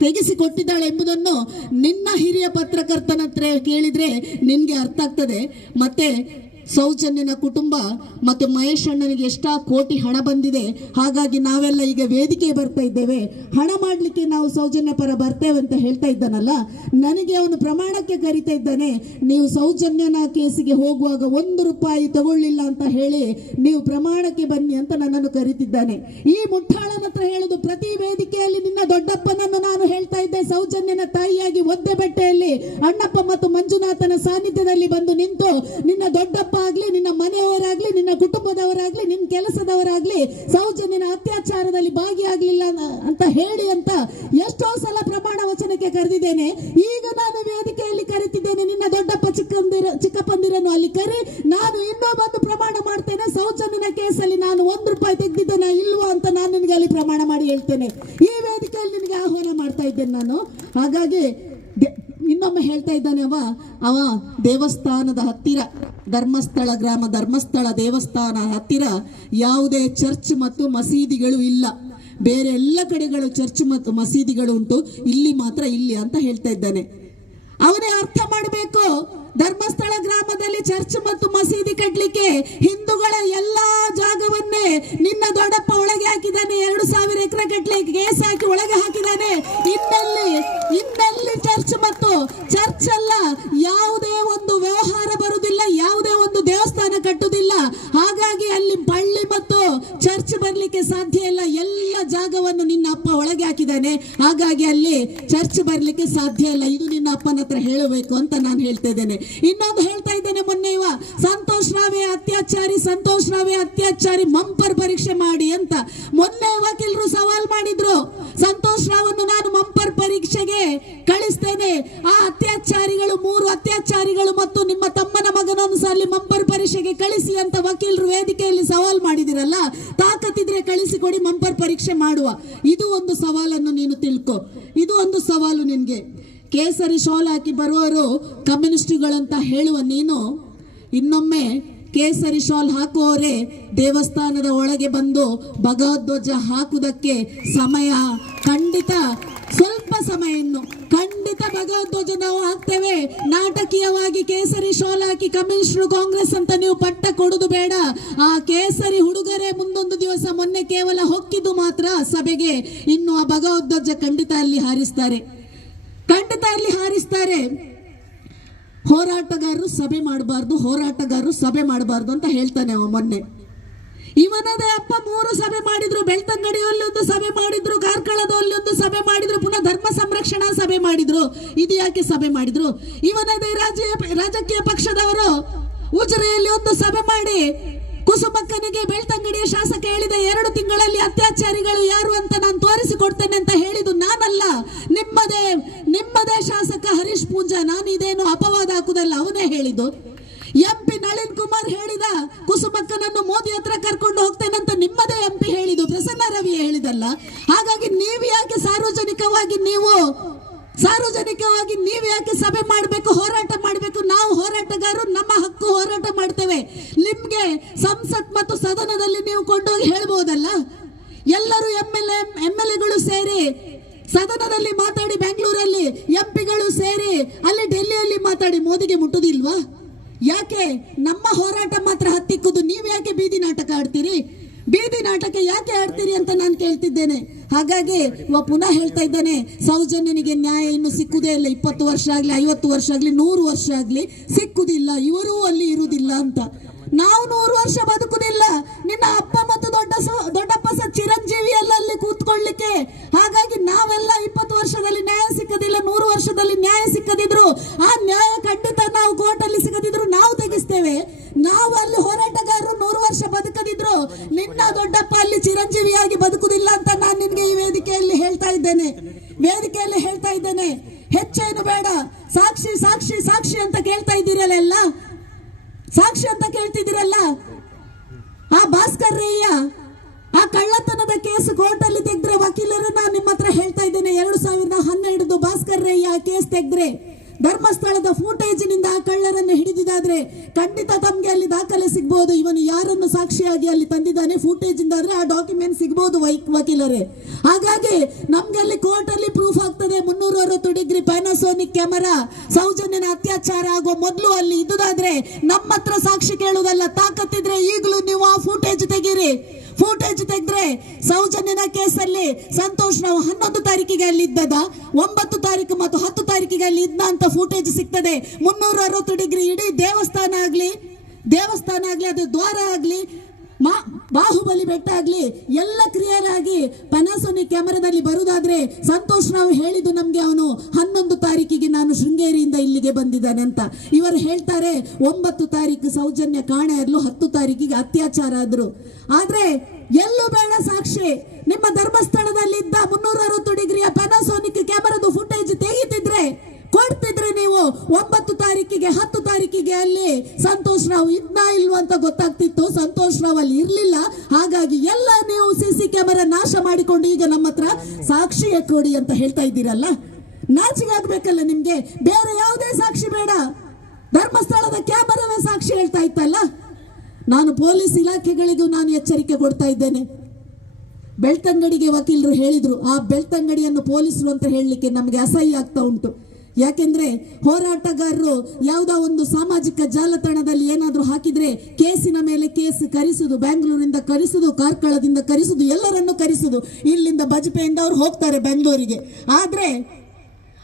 S1: ತೆಗೆಸಿಕೊಟ್ಟಿದ್ದಾಳೆ ಎಂಬುದನ್ನು ನಿನ್ನ ಹಿರಿಯ ಪತ್ರಕರ್ತನ ಹತ್ರ ಕೇಳಿದ್ರೆ ನಿನಗೆ ಅರ್ಥ ಆಗ್ತದೆ. ಮತ್ತೆ ಸೌಜನ್ಯನ ಕುಟುಂಬ ಮತ್ತು ಮಹೇಶ್ ಅಣ್ಣನಿಗೆ ಎಷ್ಟಾ ಕೋಟಿ ಹಣ ಬಂದಿದೆ, ಹಾಗಾಗಿ ನಾವೆಲ್ಲ ಈಗ ವೇದಿಕೆ ಬರ್ತಾ ಇದ್ದೇವೆ. ಹಣ ಮಾಡಲಿಕ್ಕೆ ನಾವು ಸೌಜನ್ಯ ಪರ ಬರ್ತೇವೆ ಅಂತ ಹೇಳ್ತಾ ಇದ್ದಾನಲ್ಲ? ನನಗೆ ಅವನು ಪ್ರಮಾಣಕ್ಕೆ ಕರಿತಾ ಇದ್ದಾನೆ. ನೀವು ಸೌಜನ್ಯನ ಕೇಸಿಗೆ ಹೋಗುವಾಗ ಒಂದು ರೂಪಾಯಿ ತಗೊಳ್ಳಿಲ್ಲ ಅಂತ ಹೇಳಿ ನೀವು ಪ್ರಮಾಣಕ್ಕೆ ಬನ್ನಿ ಅಂತ ನನ್ನನ್ನು ಕರೀತಿದ್ದಾನೆ. ಈ ಮುಠಾಳನ ಹತ್ರ ಹೇಳುದು ಪ್ರತಿ ವೇದಿಕೆಯಲ್ಲಿ ನಿನ್ನ ದೊಡ್ಡಪ್ಪನನ್ನು ನಾನು ಹೇಳ್ತಾ ಇದ್ದೆ. ಸೌಜನ್ಯನ ತಾಯಿಯಾಗಿ ಒದ್ದೆ ಬಟ್ಟೆಯಲ್ಲಿ ಅಣ್ಣಪ್ಪ ಮತ್ತು ಮಂಜುನಾಥನ ಸಾನ್ನಿಧ್ಯದಲ್ಲಿ ಬಂದು ನಿಂತು ನಿನ್ನ ದೊಡ್ಡಪ್ಪ ಆಗ್ಲಿ ನಿನ್ನ ಮನೆಯವರಾಗ್ಲಿ, ನಿನ್ನ ಕುಟುಂಬದವರಾಗ್ಲಿ ನಿನ್ನ ಕೆಲಸದವರಾಗ್ಲಿ, ಸೌಜನ್ಯನ ಅತ್ಯಾಚಾರದಲ್ಲಿ ಭಾಗಿಯಾಗ್ಲಿಲ್ಲ ಅಂತ ಹೇಳಿ ಅಂತ ಎಷ್ಟೋ ಸಲ ಪ್ರಮಾಣ ವಚನಕ್ಕೆ ಕರೆದಿದ್ದೇನೆ. ಈಗ ನಾನು ವೇದಿಕೆಯಲ್ಲಿ ಕರೆತಿದ್ದೇನೆ, ನಿನ್ನ ದೊಡ್ಡಪ್ಪ ಚಿಕ್ಕಂದಿರ, ಚಿಕ್ಕಪ್ಪಂದಿರನ್ನು ಅಲ್ಲಿ ಕರಿ. ನಾನು ಇನ್ನೂ ಬಂದು ಪ್ರಮಾಣ ಮಾಡ್ತೇನೆ, ಸೌಜನ್ಯನ ಕೇಸಲ್ಲಿ ನಾನು ಒಂದು ರೂಪಾಯಿ ತೆಗೆದಿದ್ದೇನೆ ಇಲ್ವಾ ಅಂತ ನಾನು ನಿನಗೆ ಅಲ್ಲಿ ಪ್ರಮಾಣ ಮಾಡಿ ಹೇಳ್ತೇನೆ. ಈ ವೇದಿಕೆಯಲ್ಲಿ ನಿನಗೆ ಆಹ್ವಾನ ಮಾಡ್ತಾ ಇದ್ದೇನೆ ನಾನು. ಹಾಗಾಗಿ ಇನ್ನೊಮ್ಮೆ ಹೇಳ್ತಾ ಇದ್ದಾನೆ ಅವ ಅವ ದೇವಸ್ಥಾನದ ಹತ್ತಿರ. ಧರ್ಮಸ್ಥಳ ಗ್ರಾಮ, ಧರ್ಮಸ್ಥಳ ದೇವಸ್ಥಾನ ಹತ್ತಿರ ಯಾವುದೇ ಚರ್ಚ್ ಮತ್ತು ಮಸೀದಿಗಳು ಇಲ್ಲ. ಬೇರೆ ಎಲ್ಲ ಕಡೆಗಳು ಚರ್ಚ್ ಮತ್ತು ಮಸೀದಿಗಳು ಉಂಟು. ಇಲ್ಲಿ ಮಾತ್ರ ಇಲ್ಲಿ ಅಂತ ಹೇಳ್ತಾ ಇದ್ದಾನೆ. ಅವನೇ ಅರ್ಥ ಮಾಡಬೇಕು. ಧರ್ಮಸ್ಥಳ ಗ್ರಾಮದಲ್ಲಿ ಚರ್ಚ್ ಮತ್ತು ಮಸೀದಿ ಕಟ್ಟಲಿಕ್ಕೆ ಹಿಂದೂಗಳ ಎಲ್ಲಾ ಜಾಗವನ್ನೇ ನಿನ್ನ ದೊಡ್ಡಪ್ಪ ಒಳಗೆ ಹಾಕಿದ್ದಾನೆ. ಎರಡು ಸಾವಿರ ಎಕರೆ ಕಟ್ಟಲಿಕ್ಕೆ ಕೇಸ್ ಹಾಕಿ ಒಳಗೆ ಹಾಕಿದ್ದಾನೆ. ಇನ್ನಲ್ಲಿ? ಇನ್ನಲ್ಲಿ ಚರ್ಚ್ ಮತ್ತು ಚರ್ಚ್ ಅಲ್ಲ. ಯಾವುದೇ ಒಂದು ವ್ಯವಹಾರ ಒಂದು ದೇವಸ್ಥಾನ ಕಟ್ಟುವುದಿಲ್ಲ ಹಾಗಾಗಿ ಅಲ್ಲಿ ಪಳ್ಳಿ ಮತ್ತು ಚರ್ಚ್ ಬರ್ಲಿಕ್ಕೆ ಸಾಧ್ಯ ಇಲ್ಲ. ಎಲ್ಲ ಜಾಗವನ್ನು ನಿನ್ನ ಅಪ್ಪ ಒಳಗೆ ಹಾಕಿದ್ದಾನೆ. ಹಾಗಾಗಿ ಅಲ್ಲಿ ಚರ್ಚ್ ಬರ್ಲಿಕ್ಕೆ ಸಾಧ್ಯ ಇಲ್ಲ. ಇದು ನಿನ್ನ ಅಪ್ಪನ ಹತ್ರ ಹೇಳಬೇಕು ಅಂತ ನಾನು ಹೇಳ್ತಾ ಇದ್ದೇನೆ. ಇನ್ನೊಂದು ಹೇಳ್ತಾ ಇದ್ದೇನೆ ಮೊನ್ನೆ ಇವ ಸಂತೋಷ್ ರಾವೇ ಅತ್ಯಾಚಾರಿ, ಸಂತೋಷ್ ರಾವೇ ಅತ್ಯಾಚಾರಿ, ಮಂಪರ್ ಪರೀಕ್ಷೆ ಮಾಡಿ ಅಂತ. ಮೊನ್ನೆ ವಕೀಲರು ಸವಾಲ್ ಮಾಡಿದ್ರು. ಸಂತೋಷ್ ರಾವನ್ನು ನಾನು ಮಂಪರ್ ಪರೀಕ್ಷೆಗೆ ಕಳಿಸ್ತೇನೆ. ಆ ಅತ್ಯಾಚಾರಿಗಳು, ಮೂರು ಅತ್ಯಾಚಾರಿಗಳು ಮತ್ತು ನಿಮ್ಮ ತಮ್ಮನ ಸಹ ಅಲ್ಲಿ ಮಂಪರ್ ಪರೀಕ್ಷೆಗೆ ಕಳಿಸಿ ಅಂತ ವಕೀಲರು ವೇದಿಕೆಯಲ್ಲಿ ಸವಾಲ್ ಮಾಡಿದಿರಲ್ಲ, ತಾಕತ್ತಿದ್ರೆ ಕಳಿಸಿಕೊಡಿ, ಮಂಪರ್ ಪರೀಕ್ಷೆ ಮಾಡುವ. ಇದು ಒಂದು ಸವಾಲನ್ನು ನೀನು ತಿಳ್ಕೊ. ಇದು ಒಂದು ಸವಾಲು ನಿನ್ಗೆ. ಕೇಸರಿ ಶಾಲ್ ಹಾಕಿ ಬರುವವರು ಕಮ್ಯುನಿಸ್ಟ್ಗಳಂತ ಹೇಳುವ ನೀನು, ಇನ್ನೊಮ್ಮೆ ಕೇಸರಿ ಶಾಲ್ ಹಾಕುವವರೇ ದೇವಸ್ಥಾನದ ಒಳಗೆ ಬಂದು ಭಗವದ್ವಜ ಹಾಕುವುದಕ್ಕೆ ಸಮಯ. ಖಂಡಿತ ಸ್ವಲ್ಪ ಸಮಯ ಇನ್ನು ಖಂಡಿತ ಭಗವಧ್ವಜ ನಾವು ಹಾಕ್ತೇವೆ. ನಾಟಕೀಯವಾಗಿ ಕೇಸರಿ ಶೋಲಾಕಿ ಹಾಕಿ ಕಮ್ಯುನಿಸ್ಟ್ರು ಕಾಂಗ್ರೆಸ್ ಅಂತ ನೀವು ಪಟ್ಟ ಕೊಡುದು ಬೇಡ. ಆ ಕೇಸರಿ ಹುಡುಗರೆ ಮುಂದೊಂದು ದಿವಸ ಮೊನ್ನೆ ಕೇವಲ ಹೊಕ್ಕಿದ್ದು ಮಾತ್ರ ಸಭೆಗೆ. ಇನ್ನು ಆ ಭಗವಧ್ವಜ ಖಂಡಿತ ಅಲ್ಲಿ ಹಾರಿಸ್ತಾರೆ. ಖಂಡಿತ ಅಲ್ಲಿ ಹಾರಿಸ್ತಾರೆ. ಹೋರಾಟಗಾರರು ಸಭೆ ಮಾಡಬಾರ್ದು, ಹೋರಾಟಗಾರರು ಸಭೆ ಮಾಡಬಾರ್ದು ಅಂತ ಹೇಳ್ತಾನೆ ಅವ ಮೊನ್ನೆ. ಇವನದೇ ಅಪ್ಪ ಮೂರು ಸಭೆ ಮಾಡಿದ್ರು. ಬೆಳ್ತಂಗಡಿಯಲ್ಲಿ ಒಂದು ಸಭೆ ಮಾಡಿದ್ರು ಕಾರ್ಕಳದಲ್ಲಿ ಒಂದು ಸಭೆ ಮಾಡಿದ್ರು, ಪುನಃ ಧರ್ಮ ಸಂರಕ್ಷಣಾ ಸಭೆ ಮಾಡಿದ್ರು. ಇದು ಯಾಕೆ ಸಭೆ ಮಾಡಿದ್ರು? ಇವನದೇ ರಾಜ್ಯ, ರಾಜಕೀಯ ಪಕ್ಷದವರು ಉಜಿರೆಯಲ್ಲಿ ಒಂದು ಸಭೆ ಮಾಡಿ ಕುಸುಮಕ್ಕನಿಗೆ ಬೆಳ್ತಂಗಡಿಯ ಶಾಸಕ ಹೇಳಿದ ಎರಡು ತಿಂಗಳಲ್ಲಿ ಅತ್ಯಾಚಾರಿಗಳು ಯಾರು ಅಂತ ನಾನು ತೋರಿಸಿಕೊಡ್ತೇನೆ ಅಂತ ಹೇಳಿದ್ದು ನಾನಲ್ಲ. ನಿಮ್ಮದೇ ನಿಮ್ಮದೇ ಶಾಸಕ ಹರೀಶ್ ಪೂಂಜಾ ನಾನು ಇದೇನು ಅಪವಾದ ಹಾಕುದಲ್ಲ, ಅವನೇ ಹೇಳಿದ್ದು. ಎಂ ಪಿ ನಳಿನ್ ಕುಮಾರ್ ಹೇಳಿದ ಕುಸುಮಕ್ಕನನ್ನು ಮೋದಿ ಹತ್ರ ಕರ್ಕೊಂಡು ಹೋಗ್ತೇನೆ ಅಂತ ನಿಮ್ಮದೇ ಎಂ ಪಿ ಹೇಳಿದ್ದು. ಪ್ರಸನ್ನ ರವಿ ಹೇಳಿದಲ್ಲ. ಹಾಗಾಗಿ ನೀವು ಯಾಕೆ ಸಾರ್ವಜನಿಕವಾಗಿ ನೀವು ಸಾರ್ವಜನಿಕವಾಗಿ ನೀವು ಯಾಕೆ ಸಭೆ ಮಾಡಬೇಕು, ಹೋರಾಟ ಮಾಡಬೇಕು? ನಾವು ಹೋರಾಟಗಾರರು, ನಮ್ಮ ಹಕ್ಕು ಹೋರಾಟ ಮಾಡ್ತೇವೆ. ನಿಮ್ಗೆ ಸಂಸತ್ ಮತ್ತು ಸದನದಲ್ಲಿ ನೀವು ಕೊಂಡೋಗಿ ಹೇಳ್ಬೋದಲ್ಲ? ಎಲ್ಲರೂ ಎಂ ಎಲ್ ಎಂ ಎಲ್ ಎಗಳು ಸೇರಿ, ಸದನದಲ್ಲಿ ಮಾತಾಡಿ ಬೆಂಗಳೂರಲ್ಲಿ ಎಂ ಪಿಗಳು ಸೇರಿ, ಅಲ್ಲಿ ಡೆಲ್ಲಿಯಲ್ಲಿ ಮಾತಾಡಿ, ಮೋದಿಗೆ ಮುಟ್ಟುದಿಲ್ವಾ? ಯಾಕೆ ನಮ್ಮ ಹೋರಾಟ ಮಾತ್ರ ಹತ್ತಿಕ್ಕುದು ನೀವು ಯಾಕೆ ಬೀದಿ ನಾಟಕ ಆಡ್ತೀರಿ? ಬೀದಿ ನಾಟಕ ಯಾಕೆ ಆಡ್ತೀರಿ ಅಂತ ನಾನು ಕೇಳ್ತಿದ್ದೇನೆ. ಹಾಗಾಗಿ ಪುನಃ ಹೇಳ್ತಾ ಇದ್ದೇನೆ, ಸೌಜನ್ಯನಿಗೆ ನ್ಯಾಯ ಇನ್ನು ಸಿಕ್ಕುದೇ ಇಲ್ಲ. ಇಪ್ಪತ್ತು ವರ್ಷ ಆಗ್ಲಿ, ಐವತ್ತು ವರ್ಷ ಆಗ್ಲಿ, ನೂರು ವರ್ಷ ಆಗ್ಲಿ ಸಿಕ್ಕುದಿಲ್ಲ. ಇವರೂ ಅಲ್ಲಿ ಇರುವುದಿಲ್ಲ ಅಂತ. ನಾವು ನೂರು ವರ್ಷ ಬದುಕುದಿಲ್ಲ. ನಿನ್ನ ಅಪ್ಪ ಮತ್ತು ದೊಡ್ಡ ದೊಡ್ಡಪ್ಪ ಸ ಚಿರಂಜೀವಿ ಅಲ್ಲಿ ಕೂತ್ಕೊಳ್ಳಿಕ್ಕೆ. ಹಾಗಾಗಿ ನಾವೆಲ್ಲ ಇಪ್ಪತ್ತು ವರ್ಷದಲ್ಲಿ ನ್ಯಾಯ ಸಿಕ್ಕದಿಲ್ಲ ನೂರು ವರ್ಷದಲ್ಲಿ ನ್ಯಾಯ ಸಿಕ್ಕದಿದ್ರು, ಆ ನ್ಯಾಯ ಖಂಡಿತ ನಾವು ಕೋರ್ಟಲ್ಲಿ ಸಿಗದಿದ್ರು ನಾವು ತೆಗಿಸ್ತೇವೆ. ನಾವು ಅಲ್ಲಿ ಹೋರಾಟಗಾರರು ನೂರು ವರ್ಷ ಬದುಕದಿದ್ರು, ನಿನ್ನ ದೊಡ್ಡಪ್ಪ ಅಲ್ಲಿ ಚಿರಂಜೀವಿಯಾಗಿ ಬದುಕುದಿಲ್ಲ ಅಂತ ನಾನು ನಿನ್ಗೆ ಈ ವೇದಿಕೆಯಲ್ಲಿ ಹೇಳ್ತಾ ಇದ್ದೇನೆ. ವೇದಿಕೆಯಲ್ಲಿ ಹೇಳ್ತಾ ಇದ್ದೇನೆ. ಹೆಚ್ಚೇನು ಬೇಡ. ಸಾಕ್ಷಿ ಸಾಕ್ಷಿ ಸಾಕ್ಷಿ ಅಂತ ಕೇಳ್ತಾ ಇದ್ದೀರಲ್ಲ ಸಾಕ್ಷಿ ಅಂತ ಕೇಳ್ತಿದ್ದೀರಲ್ಲ? ಆ ಭಾಸ್ಕರ್ ರಯ್ಯ ಕಳ್ಳತನದ ಕೇಸ್ ಕೋರ್ಟ್ ಅಲ್ಲಿ ತೆಗೆದ್ರೆ ನಾನು ನಿಮ್ಮ ಹತ್ರ ಹೇಳ್ತಾ ಇದ್ದೇನೆ. ಎರಡು ಸಾವಿರದ ಹನ್ನೆರಡು ಭಾಸ್ಕರ್ ಆ ಕೇಸ್ ತೆಗೆದ್ರೆ ಧರ್ಮಸ್ಥಳದ ಫೂಟೇಜಿನಿಂದ ಆ ಕಳ್ಳರನ್ನು ಹಿಡಿದಿದ್ದಾದ್ರೆ ಖಂಡಿತ ತಮಗೆ ಅಲ್ಲಿ ದಾಖಲೆ ಸಿಗ್ಬೋದು. ಇವನು ಯಾರನ್ನು ಸಾಕ್ಷಿಯಾಗಿ ಅಲ್ಲಿ ತಂದಿದ್ದಾನೆ? ಫೂಟೇಜ್ ಇಂದ ಆದ್ರೆ ಆ ಡಾಕ್ಯುಮೆಂಟ್ ಸಿಗ್ಬೋದು ವೈ, ವಕೀಲರೇ. ಹಾಗಾಗಿ ನಮ್ಗೆ ಅಲ್ಲಿ ಕೋರ್ಟಲ್ಲಿ ಪ್ರೂಫ್ ಆಗ್ತದೆ. ಮುನ್ನೂರ ಅರವತ್ತು ಡಿಗ್ರಿ ಪ್ಯಾನಾಸೋನಿಕ್ ಕ್ಯಾಮರಾ ಸೌಜನ್ಯನ ಅತ್ಯಾಚಾರ ಆಗೋ ಮೊದಲು ಅಲ್ಲಿ ಇದ್ದುದಾದ್ರೆ ನಮ್ಮ ಹತ್ರ ಸಾಕ್ಷಿ ಕೇಳುವುದಲ್ಲ, ತಾಕತ್ತಿದ್ರೆ ಈಗಲೂ ನೀವು ಆ ಫೂಟೇಜ್ ತೆಗೀರಿ. ಫೂಟೇಜ್ ತೆಗೆದ್ರೆ ಸೌಜನ್ಯನ ಕೇಸಲ್ಲಿ ಸಂತೋಷ್ ನಾವು ಹನ್ನೊಂದು ತಾರೀಕಿಗೆ ಅಲ್ಲಿ ಇದ್ದದ ಒಂಬತ್ತು ತಾರೀಕು ಮತ್ತು ಹತ್ತು ತಾರೀಕಿಗೆ ಅಲ್ಲಿ ಇದ್ದ ಅಂತ ಫೂಟೇಜ್ ಸಿಗ್ತದೆ. ಮುನ್ನೂರ ಅರವತ್ತು ಡಿಗ್ರಿ ಇಡೀ ದೇವಸ್ಥಾನ ಆಗಲಿ ದೇವಸ್ಥಾನ ಆಗಲಿ, ಅದು ದ್ವಾರ ಆಗ್ಲಿ ಬಾಹುಬಲಿ ಬೆಟ್ಟ ಆಗ್ಲಿ ಎಲ್ಲ ಕ್ಲಿಯರ್ ಆಗಿ ಪನಾಸೋನಿಕ್ ಕ್ಯಾಮರಾದಲ್ಲಿ ಬರುವುದಾದ್ರೆ ಸಂತೋಷ್ ರಾವ್ ಹೇಳಿದ್ದು ನಮ್ಗೆ ಅವನು ಹನ್ನೊಂದು ತಾರೀಕಿಗೆ ನಾನು ಶೃಂಗೇರಿಯಿಂದ ಇಲ್ಲಿಗೆ ಬಂದಿದ್ದಾನೆ ಅಂತ. ಇವರು ಹೇಳ್ತಾರೆ, ಒಂಬತ್ತು ತಾರೀಕು ಸೌಜನ್ಯ ಕಾಣೆ ಇರಲು ಹತ್ತು ತಾರೀಕಿಗೆ ಅತ್ಯಾಚಾರ ಆದ್ರು. ಆದ್ರೆ ಎಲ್ಲೂ ಬೇಡ ಸಾಕ್ಷಿ, ನಿಮ್ಮ ಧರ್ಮಸ್ಥಳದಲ್ಲಿದ್ದ ಮುನ್ನೂರ ಅರವತ್ತು ಡಿಗ್ರಿಯ ಪನಾಸೋನಿಕ್ ಕ್ಯಾಮರಾದು ಫುಟೇಜ್ ತೆಗಿತಿದ್ರೆ ಕೊಡ್ತಿದ್ರೆ ನೀವು ಒಂಬತ್ತು ತಾರೀಕಿಗೆ, ಹತ್ತು ತಾರೀಕಿಗೆ ಅಲ್ಲಿ ಸಂತೋಷ್ ರಾವ್ ಇದ್ನ ಇಲ್ವಂತ ಗೊತ್ತಾಗ್ತಿತ್ತು. ಸಂತೋಷ್ ರಾವ್ ಅಲ್ಲಿ ಇರ್ಲಿಲ್ಲ. ಹಾಗಾಗಿ ಎಲ್ಲ ನೀವು ಸಿ ಸಿ ಕ್ಯಾಮೆರಾ ನಾಶ ಮಾಡಿಕೊಂಡು ಈಗ ನಮ್ಮ ಹತ್ರ ಸಾಕ್ಷಿಯ ಕೊಡಿ ಅಂತ ಹೇಳ್ತಾ ಇದ್ದೀರಲ್ಲ? ನಾಚಿಗೆ ಆಗ್ಬೇಕಲ್ಲ ನಿಮ್ಗೆ? ಬೇರೆ ಯಾವುದೇ ಸಾಕ್ಷಿ ಬೇಡ. ಧರ್ಮಸ್ಥಳದ ಕ್ಯಾಮರಾವೇ ಸಾಕ್ಷಿ ಹೇಳ್ತಾ ಇತ್ತಲ್ಲ? ನಾನು ಪೊಲೀಸ್ ಇಲಾಖೆಗಳಿಗೂ ನಾನು ಎಚ್ಚರಿಕೆ ಕೊಡ್ತಾ ಇದ್ದೇನೆ. ಬೆಳ್ತಂಗಡಿಗೆ ವಕೀಲರು ಹೇಳಿದ್ರು, ಆ ಬೆಳ್ತಂಗಡಿಯನ್ನು ಪೊಲೀಸರು ಅಂತ ಹೇಳಲಿಕ್ಕೆ ನಮಗೆ ಅಸಹ್ಯ ಆಗ್ತಾ ಉಂಟು. ಯಾಕೆಂದ್ರೆ ಹೋರಾಟಗಾರರು ಯಾವುದೋ ಒಂದು ಸಾಮಾಜಿಕ ಜಾಲತಾಣದಲ್ಲಿ ಏನಾದರೂ ಹಾಕಿದ್ರೆ ಕೇಸಿನ ಮೇಲೆ ಕೇಸ್ ಕರೆಸುದು ಬೆಂಗಳೂರಿಂದ ಕರೆಸುದು, ಕಾರ್ಕಳದಿಂದ ಕರೆಸುದು, ಎಲ್ಲರನ್ನು ಕರೆಸುದು. ಇಲ್ಲಿಂದ ಬಜಪೆಯಿಂದ ಅವ್ರು ಹೋಗ್ತಾರೆ ಬೆಂಗಳೂರಿಗೆ ಆದ್ರೆ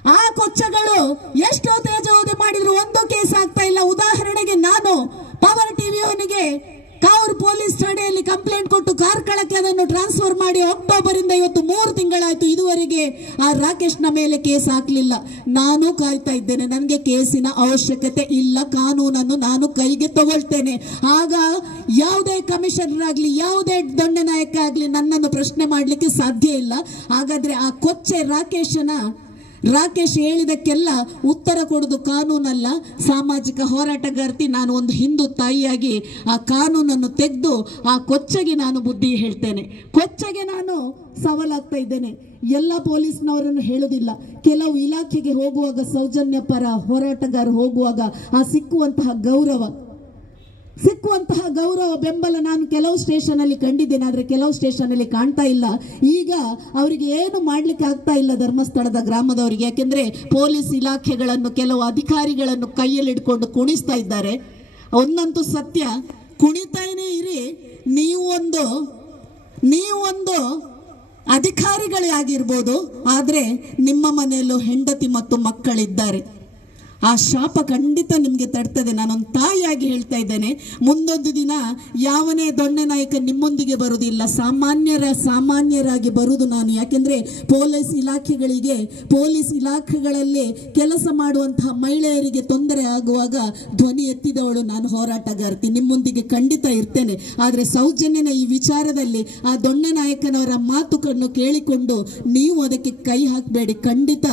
S1: ಆ ಕೊಚ್ಚಗಳು ಎಷ್ಟೋ ತೇಜೋವಧಿ ಮಾಡಿದ್ರು, ಒಂದು ಕೇಸ್ ಆಗ್ತಾ ಇಲ್ಲ. ಉದಾಹರಣೆಗೆ ನಾನು ಪವರ್ ಟಿವಿಯವನಿಗೆ ಕಾವೂರು ಪೊಲೀಸ್ ಠಾಣೆಯಲ್ಲಿ ಕಂಪ್ಲೇಂಟ್ ಕೊಟ್ಟು ಕಾರ್ಕಳಕ್ಕೆ ಅದನ್ನು ಟ್ರಾನ್ಸ್ಫರ್ ಮಾಡಿ ಅಕ್ಟೋಬರ್ ಇಂದ ಇವತ್ತು ಮೂರು ತಿಂಗಳಾಯಿತು. ಇದುವರೆಗೆ ಆ ರಾಕೇಶ್ನ ಮೇಲೆ ಕೇಸ್ ಹಾಕಲಿಲ್ಲ. ನಾನು ಕಾಯ್ತಾ ಇದ್ದೇನೆ. ನನಗೆ ಕೇಸಿನ ಅವಶ್ಯಕತೆ ಇಲ್ಲ. ಕಾನೂನನ್ನು ನಾನು ಕೈಗೆ ತಗೊಳ್ತೇನೆ. ಆಗ ಯಾವುದೇ ಕಮಿಷನರ್ ಆಗಲಿ ಯಾವುದೇ ದೊಣ್ಣೆ ನಾಯಕ ಆಗಲಿ ನನ್ನನ್ನು ಪ್ರಶ್ನೆ ಮಾಡಲಿಕ್ಕೆ ಸಾಧ್ಯ ಇಲ್ಲ. ಹಾಗಾದ್ರೆ ಆ ಕೊಚ್ಚೆ ರಾಕೇಶನ ರಾಕೇಶ್ ಹೇಳಿದಕ್ಕೆಲ್ಲ ಉತ್ತರ ಕೊಡೋದು ಕಾನೂನಲ್ಲ. ಸಾಮಾಜಿಕ ಹೋರಾಟಗಾರ್ತಿ, ನಾನು ಒಂದು ಹಿಂದೂ ತಾಯಿಯಾಗಿ ಆ ಕಾನೂನನ್ನು ತೆಗೆದು ಆ ಕೊಚ್ಚಗೆ ನಾನು ಬುದ್ಧಿ ಹೇಳ್ತೇನೆ. ಕೊಚ್ಚಗೆ ನಾನು ಸವಾಲಾಗ್ತಾ ಇದ್ದೇನೆ. ಎಲ್ಲ ಪೊಲೀಸ್ನವರನ್ನು ಹೇಳುವುದಿಲ್ಲ ಕೆಲವು ಇಲಾಖೆಗೆ ಹೋಗುವಾಗ ಸೌಜನ್ಯ ಪರ ಹೋರಾಟಗಾರ ಹೋಗುವಾಗ ಆ ಸಿಕ್ಕುವಂತಹ ಗೌರವ. ಸಿಕ್ಕುವಂತಹ ಗೌರವ ಬೆಂಬಲ ನಾನು ಕೆಲವು ಸ್ಟೇಷನ್ ಅಲ್ಲಿ ಕಂಡಿದ್ದೇನೆ, ಆದರೆ ಕೆಲವು ಸ್ಟೇಷನ್ ಅಲ್ಲಿ ಕಾಣ್ತಾ ಇಲ್ಲ. ಈಗ ಅವರಿಗೆ ಏನು ಮಾಡ್ಲಿಕ್ಕೆ ಆಗ್ತಾ ಇಲ್ಲ ಧರ್ಮಸ್ಥಳದ ಗ್ರಾಮದವರಿಗೆ, ಯಾಕೆಂದ್ರೆ ಪೊಲೀಸ್ ಇಲಾಖೆಗಳನ್ನು, ಕೆಲವು ಅಧಿಕಾರಿಗಳನ್ನು ಕೈಯಲ್ಲಿ ಹಿಡ್ಕೊಂಡು ಕುಣಿಸ್ತಾ ಇದ್ದಾರೆ. ಒಂದಂತೂ ಸತ್ಯ ಕುಣಿತಾನೇ ಇರಿ ನೀವೊಂದು ನೀವೊಂದು ಅಧಿಕಾರಿಗಳೇ ಆಗಿರ್ಬೋದು, ಆದರೆ ನಿಮ್ಮ ಮನೆಯಲ್ಲೂ ಹೆಂಡತಿ ಮತ್ತು ಮಕ್ಕಳಿದ್ದಾರೆ. ಆ ಶಾಪ ಖಂಡಿತ ನಿಮಗೆ ತಡ್ತದೆ ನಾನೊಂದು ತಾಯಿಯಾಗಿ ಹೇಳ್ತಾ ಇದ್ದೇನೆ. ಮುಂದೊಂದು ದಿನ ಯಾವನೇ ದೊಣ್ಣೆ ನಾಯಕ ನಿಮ್ಮೊಂದಿಗೆ ಬರುವುದಿಲ್ಲ, ಸಾಮಾನ್ಯರ ಸಾಮಾನ್ಯರಾಗಿ ಬರುವುದು ನಾನು. ಯಾಕೆಂದರೆ ಪೊಲೀಸ್ ಇಲಾಖೆಗಳಿಗೆ, ಪೊಲೀಸ್ ಇಲಾಖೆಗಳಲ್ಲಿ ಕೆಲಸ ಮಾಡುವಂತಹ ಮಹಿಳೆಯರಿಗೆ ತೊಂದರೆ ಆಗುವಾಗ ಧ್ವನಿ ಎತ್ತಿದವಳು ನಾನು ಹೋರಾಟಗಾರ್ತಿ. ನಿಮ್ಮೊಂದಿಗೆ ಖಂಡಿತ ಇರ್ತೇನೆ. ಆದರೆ ಸೌಜನ್ಯನ ಈ ವಿಚಾರದಲ್ಲಿ ಆ ದೊಣ್ಣೆ ನಾಯಕನವರ ಮಾತುಕನ್ನು ಕೇಳಿಕೊಂಡು ನೀವು ಅದಕ್ಕೆ ಕೈ ಹಾಕಬೇಡಿ. ಖಂಡಿತ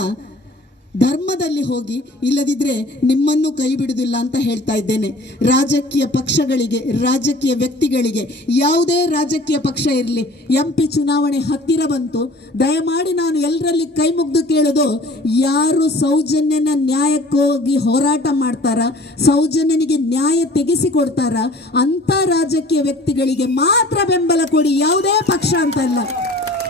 S1: ಧರ್ಮದಲ್ಲಿ ಹೋಗಿ ಇಲ್ಲದಿದ್ರೆ ನಿಮ್ಮನ್ನು ಕೈ ಬಿಡುವುದಿಲ್ಲ ಅಂತ ಹೇಳ್ತಾ ಇದ್ದೇನೆ. ರಾಜಕೀಯ ಪಕ್ಷಗಳಿಗೆ, ರಾಜಕೀಯ ವ್ಯಕ್ತಿಗಳಿಗೆ ಯಾವುದೇ ರಾಜಕೀಯ ಪಕ್ಷ ಇರಲಿ ಎಂ ಚುನಾವಣೆ ಹತ್ತಿರ ಬಂತು. ದಯಮಾಡಿ ನಾನು ಎಲ್ಲರಲ್ಲಿ ಕೈ ಮುಗ್ದು ಕೇಳೋದು, ಯಾರು ಸೌಜನ್ಯನ ನ್ಯಾಯಕ್ಕೋಗಿ ಹೋರಾಟ ಮಾಡ್ತಾರ, ಸೌಜನ್ಯನಿಗೆ ನ್ಯಾಯ ತೆಗೆಸಿಕೊಡ್ತಾರ ಅಂತ ರಾಜಕೀಯ ವ್ಯಕ್ತಿಗಳಿಗೆ ಮಾತ್ರ ಬೆಂಬಲ ಕೊಡಿ, ಯಾವುದೇ ಪಕ್ಷ ಅಂತ ಅಲ್ಲ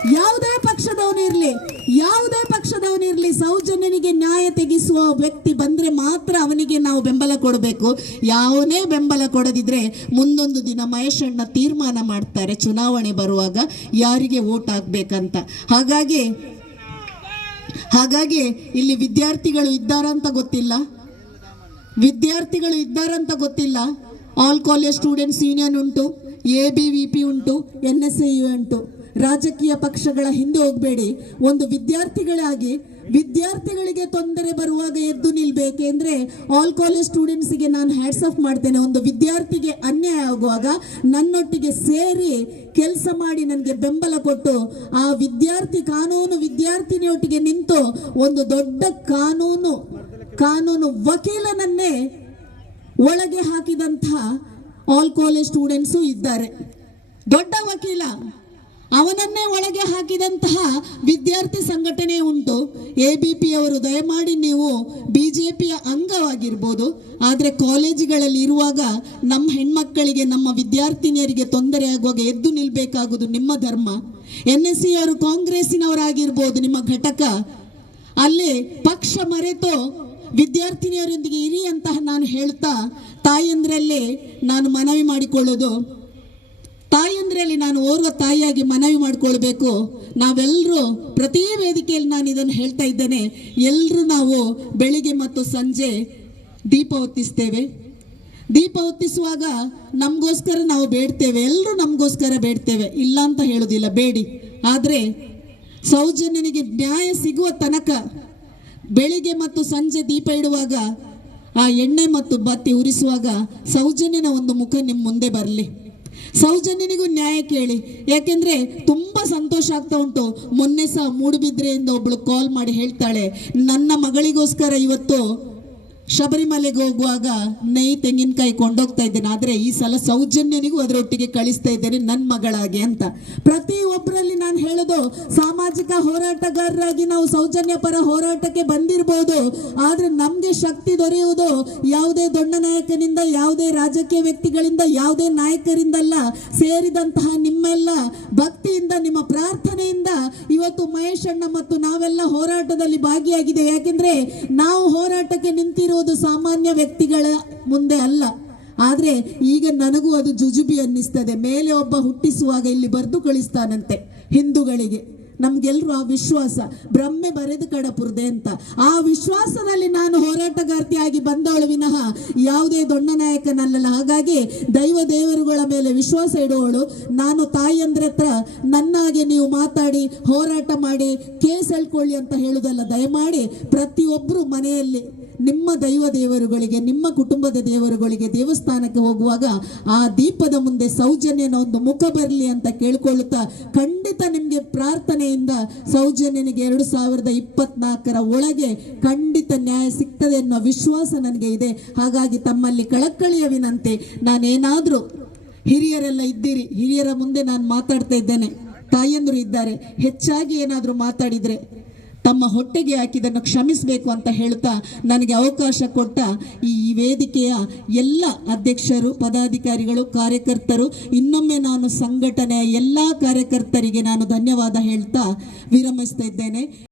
S1: ಯಾವುದೇ ಪಕ್ಷದವನಿರ್ಲಿ ಯಾವುದೇ ಪಕ್ಷದವನಿರ್ಲಿ ಸೌಜನ್ಯನಿಗೆ ನ್ಯಾಯ ತೆಗೆಸುವ ವ್ಯಕ್ತಿ ಬಂದ್ರೆ ಮಾತ್ರ ಅವನಿಗೆ ನಾವು ಬೆಂಬಲ ಕೊಡಬೇಕು. ಯಾವನೇ ಬೆಂಬಲ ಕೊಡದಿದ್ರೆ ಮುಂದೊಂದು ದಿನ ಮಹೇಶಣ್ಣ ತೀರ್ಮಾನ ಮಾಡ್ತಾರೆ, ಚುನಾವಣೆ ಬರುವಾಗ ಯಾರಿಗೆ ವೋಟ್ ಹಾಕ್ಬೇಕಂತ. ಹಾಗಾಗಿ ಹಾಗಾಗಿ ಇಲ್ಲಿ ವಿದ್ಯಾರ್ಥಿಗಳು ಇದ್ದಾರಂತ ಗೊತ್ತಿಲ್ಲ. ವಿದ್ಯಾರ್ಥಿಗಳು ಇದ್ದಾರಂತ ಗೊತ್ತಿಲ್ಲ. ಆಲ್ ಕಾಲೇಜ್ ಸ್ಟೂಡೆಂಟ್ಸ್ ಯೂನಿಯನ್ ಉಂಟು ಎ ಬಿ ವಿ ಪಿ ಉಂಟು ಎನ್ ಎಸ್ ಎ ಯು ಉಂಟು. ರಾಜಕೀಯ ಪಕ್ಷಗಳ ಹಿಂದೆ ಹೋಗಬೇಡಿ. ಒಂದು ವಿದ್ಯಾರ್ಥಿಗಳಾಗಿ ವಿದ್ಯಾರ್ಥಿಗಳಿಗೆ ತೊಂದರೆ ಬರುವಾಗ ಎದ್ದು ನಿಲ್ಬೇಕೆಂದ್ರೆ ಆಲ್ ಕಾಲೇಜ್ ಸ್ಟೂಡೆಂಟ್ಸಿಗೆ ನಾನು ಹ್ಯಾಟ್ಸ್ ಆಫ್ ಮಾಡ್ತೇನೆ. ಒಂದು ವಿದ್ಯಾರ್ಥಿಗೆ ಅನ್ಯಾಯ ಆಗುವಾಗ ನನ್ನೊಟ್ಟಿಗೆ ಸೇರಿ ಕೆಲಸ ಮಾಡಿ ನನಗೆ ಬೆಂಬಲ ಕೊಟ್ಟು ಆ ವಿದ್ಯಾರ್ಥಿ ಕಾನೂನು ವಿದ್ಯಾರ್ಥಿನಿಯೊಟ್ಟಿಗೆ ನಿಂತು ಒಂದು ದೊಡ್ಡ ಕಾನೂನು ಕಾನೂನು ವಕೀಲನನ್ನೇ ಒಳಗೆ ಹಾಕಿದಂತಹ ಆಲ್ ಕಾಲೇಜ್ ಸ್ಟೂಡೆಂಟ್ಸು ಇದ್ದಾರೆ. ದೊಡ್ಡ ವಕೀಲ. ಅವನನ್ನೇ ಒಳಗೆ ಹಾಕಿದಂತಹ ವಿದ್ಯಾರ್ಥಿ ಸಂಘಟನೆ ಉಂಟು. ಎ ಬಿ ಪಿ ಅವರು, ದಯಮಾಡಿ ನೀವು ಬಿಜೆಪಿಯ ಅಂಗವಾಗಿರ್ಬೋದು. ಆದರೆ ಕಾಲೇಜುಗಳಲ್ಲಿ ಇರುವಾಗ ನಮ್ಮ ಹೆಣ್ಮಕ್ಕಳಿಗೆ, ನಮ್ಮ ವಿದ್ಯಾರ್ಥಿನಿಯರಿಗೆ ತೊಂದರೆ ಆಗುವಾಗ ಎದ್ದು ನಿಲ್ಬೇಕಾಗುವುದು ನಿಮ್ಮ ಧರ್ಮ. ಎನ್ ಎಸ್ ಸಿ ಅವರು ಕಾಂಗ್ರೆಸ್ಸಿನವರಾಗಿರ್ಬೋದು ನಿಮ್ಮ ಘಟಕ. ಅಲ್ಲಿ ಪಕ್ಷ ಮರೆತು ವಿದ್ಯಾರ್ಥಿನಿಯರೊಂದಿಗೆ ಇರಿ ಅಂತ ನಾನು ಹೇಳ್ತಾ, ತಾಯಂದ್ರಲ್ಲೇ ನಾನು ಮನವಿ ಮಾಡಿಕೊಳ್ಳೋದು. ತಾಯಂದ್ರಲ್ಲಿ ನಾನು ಓರ್ವ ತಾಯಿಯಾಗಿ ಮನವಿ ಮಾಡಿಕೊಳ್ಬೇಕು. ನಾವೆಲ್ಲರೂ ಪ್ರತಿ ವೇದಿಕೆಯಲ್ಲಿ ನಾನು ಇದನ್ನು ಹೇಳ್ತಾ ಇದ್ದೇನೆ. ಎಲ್ಲರೂ ನಾವು ಬೆಳಿಗ್ಗೆ ಮತ್ತು ಸಂಜೆ ದೀಪ ಹೊತ್ತಿಸ್ತೇವೆ. ದೀಪ ಹೊತ್ತಿಸುವಾಗ ನಮಗೋಸ್ಕರ ನಾವು ಬೇಡ್ತೇವೆ. ಎಲ್ಲರೂ ನಮಗೋಸ್ಕರ ಬೇಡ್ತೇವೆ. ಇಲ್ಲ ಅಂತ ಹೇಳೋದಿಲ್ಲ ಬೇಡಿ. ಆದರೆ ಸೌಜನ್ಯನಿಗೆ ನ್ಯಾಯ ಸಿಗುವ ತನಕ ಬೆಳಿಗ್ಗೆ ಮತ್ತು ಸಂಜೆ ದೀಪ ಇಡುವಾಗ, ಆ ಎಣ್ಣೆ ಮತ್ತು ಬತ್ತಿ ಉರಿಸುವಾಗ ಸೌಜನ್ಯನ ಒಂದು ಮುಖ ನಿಮ್ಮ ಮುಂದೆ ಬರಲಿ. ಸೌಜನ್ಯನಿಗೂ ನ್ಯಾಯ ಕೇಳಿ. ಯಾಕೆಂದ್ರೆ ತುಂಬಾ ಸಂತೋಷ ಆಗ್ತಾ ಉಂಟು. ಮೊನ್ನೆ ಸಹ ಮೂಡುಬಿದ್ರೆಯಿಂದ ಒಬ್ಳು ಕಾಲ್ ಮಾಡಿ ಹೇಳ್ತಾಳೆ, ನನ್ನ ಮಗಳಿಗೋಸ್ಕರ ಇವತ್ತು ಶಬರಿಮಲೆಗೆ ಹೋಗುವಾಗ ನೈ ತೆಂಗಿನಕಾಯಿ ಕೊಂಡೋಗ್ತಾ ಇದ್ದೇನೆ. ಆದ್ರೆ ಈ ಸಲ ಸೌಜನ್ಯನಿಗೂ ಅದರೊಟ್ಟಿಗೆ ಕಳಿಸ್ತಾ ಇದ್ದೇನೆ ನನ್ನ ಮಗಳಾಗಿ ಅಂತ. ಪ್ರತಿ ಒಬ್ಬರಲ್ಲಿ ನಾನು ಹೇಳೋದು, ಸಾಮಾಜಿಕ ಹೋರಾಟಗಾರರಾಗಿ ನಾವು ಸೌಜನ್ಯ ಪರ ಹೋರಾಟಕ್ಕೆ ಬಂದಿರಬಹುದು ಆದ್ರೆ ನಮ್ಗೆ ಶಕ್ತಿ ದೊರೆಯುವುದು ಯಾವುದೇ ದೊಡ್ಡ ನಾಯಕನಿಂದ, ಯಾವುದೇ ರಾಜಕೀಯ ವ್ಯಕ್ತಿಗಳಿಂದ, ಯಾವುದೇ ನಾಯಕರಿಂದಲ್ಲ. ಸೇರಿದಂತಹ ನಿಮ್ಮೆಲ್ಲ ಭಕ್ತಿಯಿಂದ, ನಿಮ್ಮ ಪ್ರಾರ್ಥನೆಯಿಂದ ಇವತ್ತು ಮಹೇಶಣ್ಣ ಮತ್ತು ನಾವೆಲ್ಲ ಹೋರಾಟದಲ್ಲಿ ಭಾಗಿಯಾಗಿದೆ. ಯಾಕೆಂದ್ರೆ ನಾವು ಹೋರಾಟಕ್ಕೆ ನಿಂತಿರುವುದು ಸಾಮಾನ್ಯ ವ್ಯಕ್ತಿಗಳ ಮುಂದೆ ಅಲ್ಲ. ಆದ್ರೆ ಈಗ ನನಗೂ ಅದು ಜುಜುಬಿ ಅನ್ನಿಸ್ತದೆ. ಮೇಲೆ ಒಬ್ಬ ಹುಟ್ಟಿಸುವಾಗ ಇಲ್ಲಿ ಬರೆದು ಕಳಿಸ್ತಾನಂತೆ ಹಿಂದೂಗಳಿಗೆ. ನಮ್ಗೆಲ್ರು ಆ ವಿಶ್ವಾಸ. ಬ್ರಹ್ಮೆ ಬರೆದು ಕಡಪುರದೆ ಅಂತ. ಆ ವಿಶ್ವಾಸದಲ್ಲಿ ನಾನು ಹೋರಾಟಗಾರ್ತಿಯಾಗಿ ಬಂದವಳು ವಿನಃ ಯಾವುದೇ ದೊಡ್ಡ ನಾಯಕನಲ್ಲ ಹಾಗಾಗಿ ದೈವ ದೇವರುಗಳ ಮೇಲೆ ವಿಶ್ವಾಸ ಇಡುವವಳು. ನಾನು ತಾಯಿಯಂದ್ರ ಹತ್ರ ನನ್ನಾಗೆ ನೀವು ಮಾತಾಡಿ, ಹೋರಾಟ ಮಾಡಿ, ಕೇಸ್ ಹೇಳ್ಕೊಳ್ಳಿ ಅಂತ ಹೇಳುದಲ್ಲ. ದಯಮಾಡಿ ಪ್ರತಿಯೊಬ್ಬರು ಮನೆಯಲ್ಲಿ ನಿಮ್ಮ ದೈವ ದೇವರುಗಳಿಗೆ, ನಿಮ್ಮ ಕುಟುಂಬದ ದೇವರುಗಳಿಗೆ ದೇವಸ್ಥಾನಕ್ಕೆ ಹೋಗುವಾಗ ಆ ದೀಪದ ಮುಂದೆ ಸೌಜನ್ಯನ ಒಂದು ಮುಖ ಬರಲಿ ಅಂತ ಕೇಳ್ಕೊಳ್ಳುತ್ತಾ ಖಂಡಿತ ನಿಮಗೆ ಪ್ರಾರ್ಥನೆಯಿಂದ ಸೌಜನ್ಯನಿಗೆ ಎರಡು ಸಾವಿರದ ಇಪ್ಪತ್ನಾಲ್ಕರ ಒಳಗೆ ಖಂಡಿತ ನ್ಯಾಯ ಸಿಗ್ತದೆ ಅನ್ನೋ ವಿಶ್ವಾಸ ನನಗೆ ಇದೆ. ಹಾಗಾಗಿ ತಮ್ಮಲ್ಲಿ ಕಳಕಳಿಯ ವಿನಂತಿ, ನಾನೇನಾದರೂ ಹಿರಿಯರೆಲ್ಲ ಇದ್ದೀರಿ, ಹಿರಿಯರ ಮುಂದೆ ನಾನು ಮಾತಾಡ್ತಾ ಇದ್ದೇನೆ. ತಾಯಂದ್ರು ಇದ್ದಾರೆ, ಹೆಚ್ಚಾಗಿ ಏನಾದರೂ ಮಾತಾಡಿದ್ರೆ ತಮ್ಮ ಹೊಟ್ಟೆಗೆ ಹಾಕಿದನ್ನು ಕ್ಷಮಿಸಬೇಕು ಅಂತ ಹೇಳ್ತಾ ನನಗೆ ಅವಕಾಶ ಕೊಟ್ಟ ಈ ವೇದಿಕೆಯ ಎಲ್ಲ ಅಧ್ಯಕ್ಷರು, ಪದಾಧಿಕಾರಿಗಳು, ಕಾರ್ಯಕರ್ತರು, ಇನ್ನೊಮ್ಮೆ ನಾನು ಸಂಘಟನೆಯ ಎಲ್ಲ ಕಾರ್ಯಕರ್ತರಿಗೆ ನಾನು ಧನ್ಯವಾದ ಹೇಳ್ತಾ ವಿರಮಿಸ್ತಾ ಇದ್ದೇನೆ.